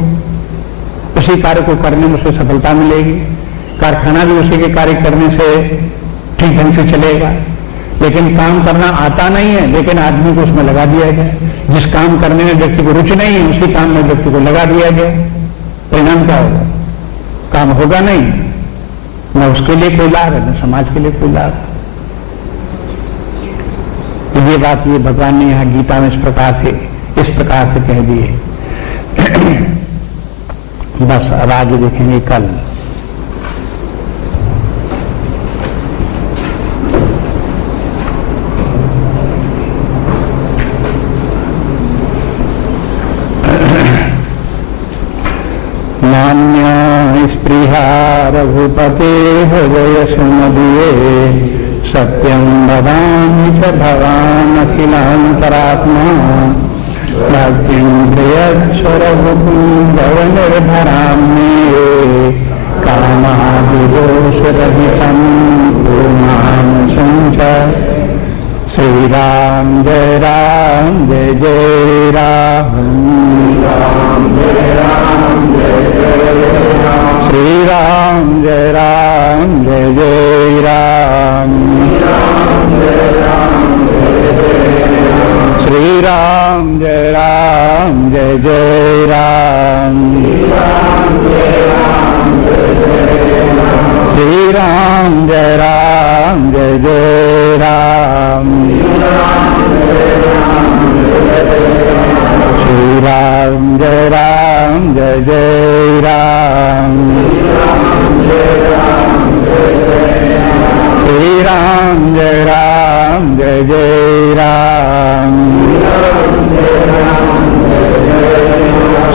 उसी कार्य को करने में उसे सफलता मिलेगी, कारखाना भी उसी के कार्य करने से ठीक ढंग से चलेगा। लेकिन काम करना आता नहीं है, लेकिन आदमी को उसमें लगा दिया गया, जिस काम करने में व्यक्ति को रुचि नहीं है उसी काम में व्यक्ति को लगा दिया गया, परिणाम क्या होगा? काम होगा नहीं, न उसके लिए कोई लाभ है न समाज के लिए कोई लाभ। तो ये बात ये भगवान ने यहाँ गीता में इस प्रकार से इस प्रकार से कह दिए। बस अब आगे देखेंगे कल। नान्या स्पृहा रघुपते हृदय सुमदीये सत्यं वदामि च भवान् अखिलान्तरात्मा भक्तिं प्रयच्छ रघुपुङ्गव निर्भरां मे कामादिदोषरहितं पूर्णांशं च। श्रीराम जय राम जय जय राम, राम जय राम जय जय राम, श्रीराम जय राम जय जय राम, राम जय राम जय जय राम, श्रीराम जय राम जय जय राम, श्रीराम जय राम जय जय राम, श्रीराम जय राम जय जय राम, श्रीराम जय राम जय जय राम,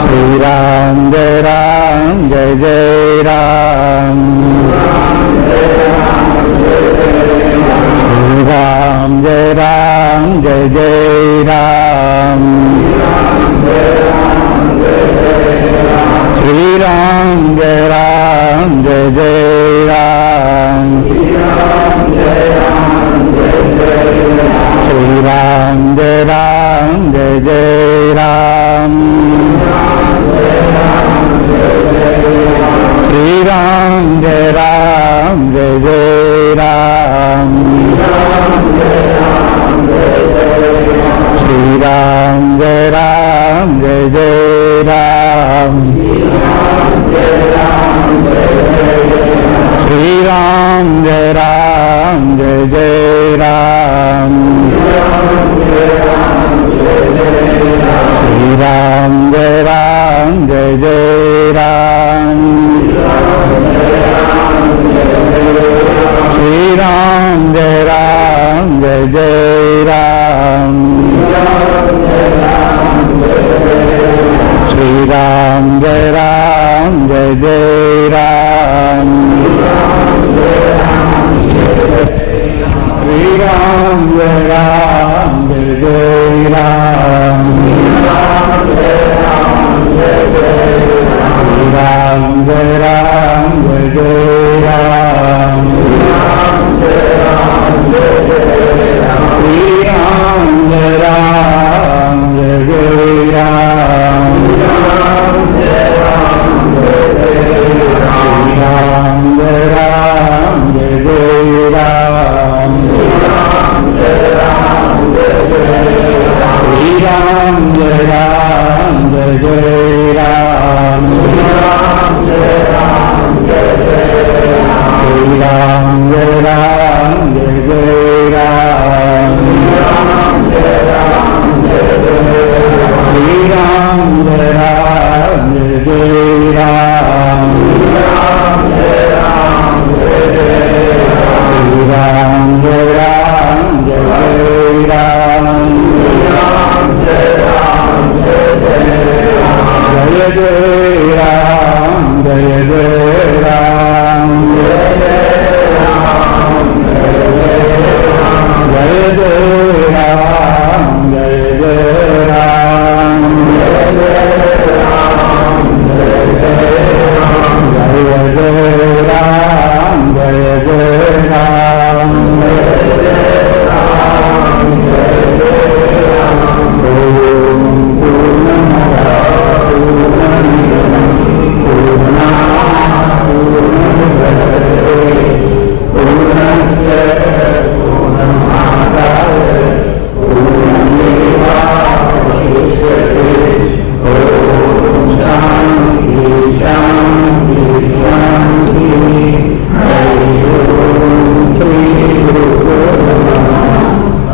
श्रीराम जय राम जय जय राम, राम जय राम जय जय राम, श्री राम जय राम जय जय राम, श्री राम जय राम जय जय राम, श्री राम जय राम जय जय राम, श्री राम जय राम जय जय राम, श्री राम जय राम जय जय राम, श्री राम जय राम जय जय राम, श्री राम जय राम जय जय राम, श्री राम जय राम जय जय राम, श्री राम जय राम जय जय राम, श्री राम जय राम जय जय राम, श्री राम जय राम जय जय राम, राम जय राम जय जय राम, श्री राम जय राम जय जय राम, श्री राम जय राम जय जय राम, श्री राम जय राम जय जय राम, राम जय राम जय जय राम, जय जय राम जय जय राम, जय जय राम जय जय राम, जय जय राम जय जय राम,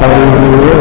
हरि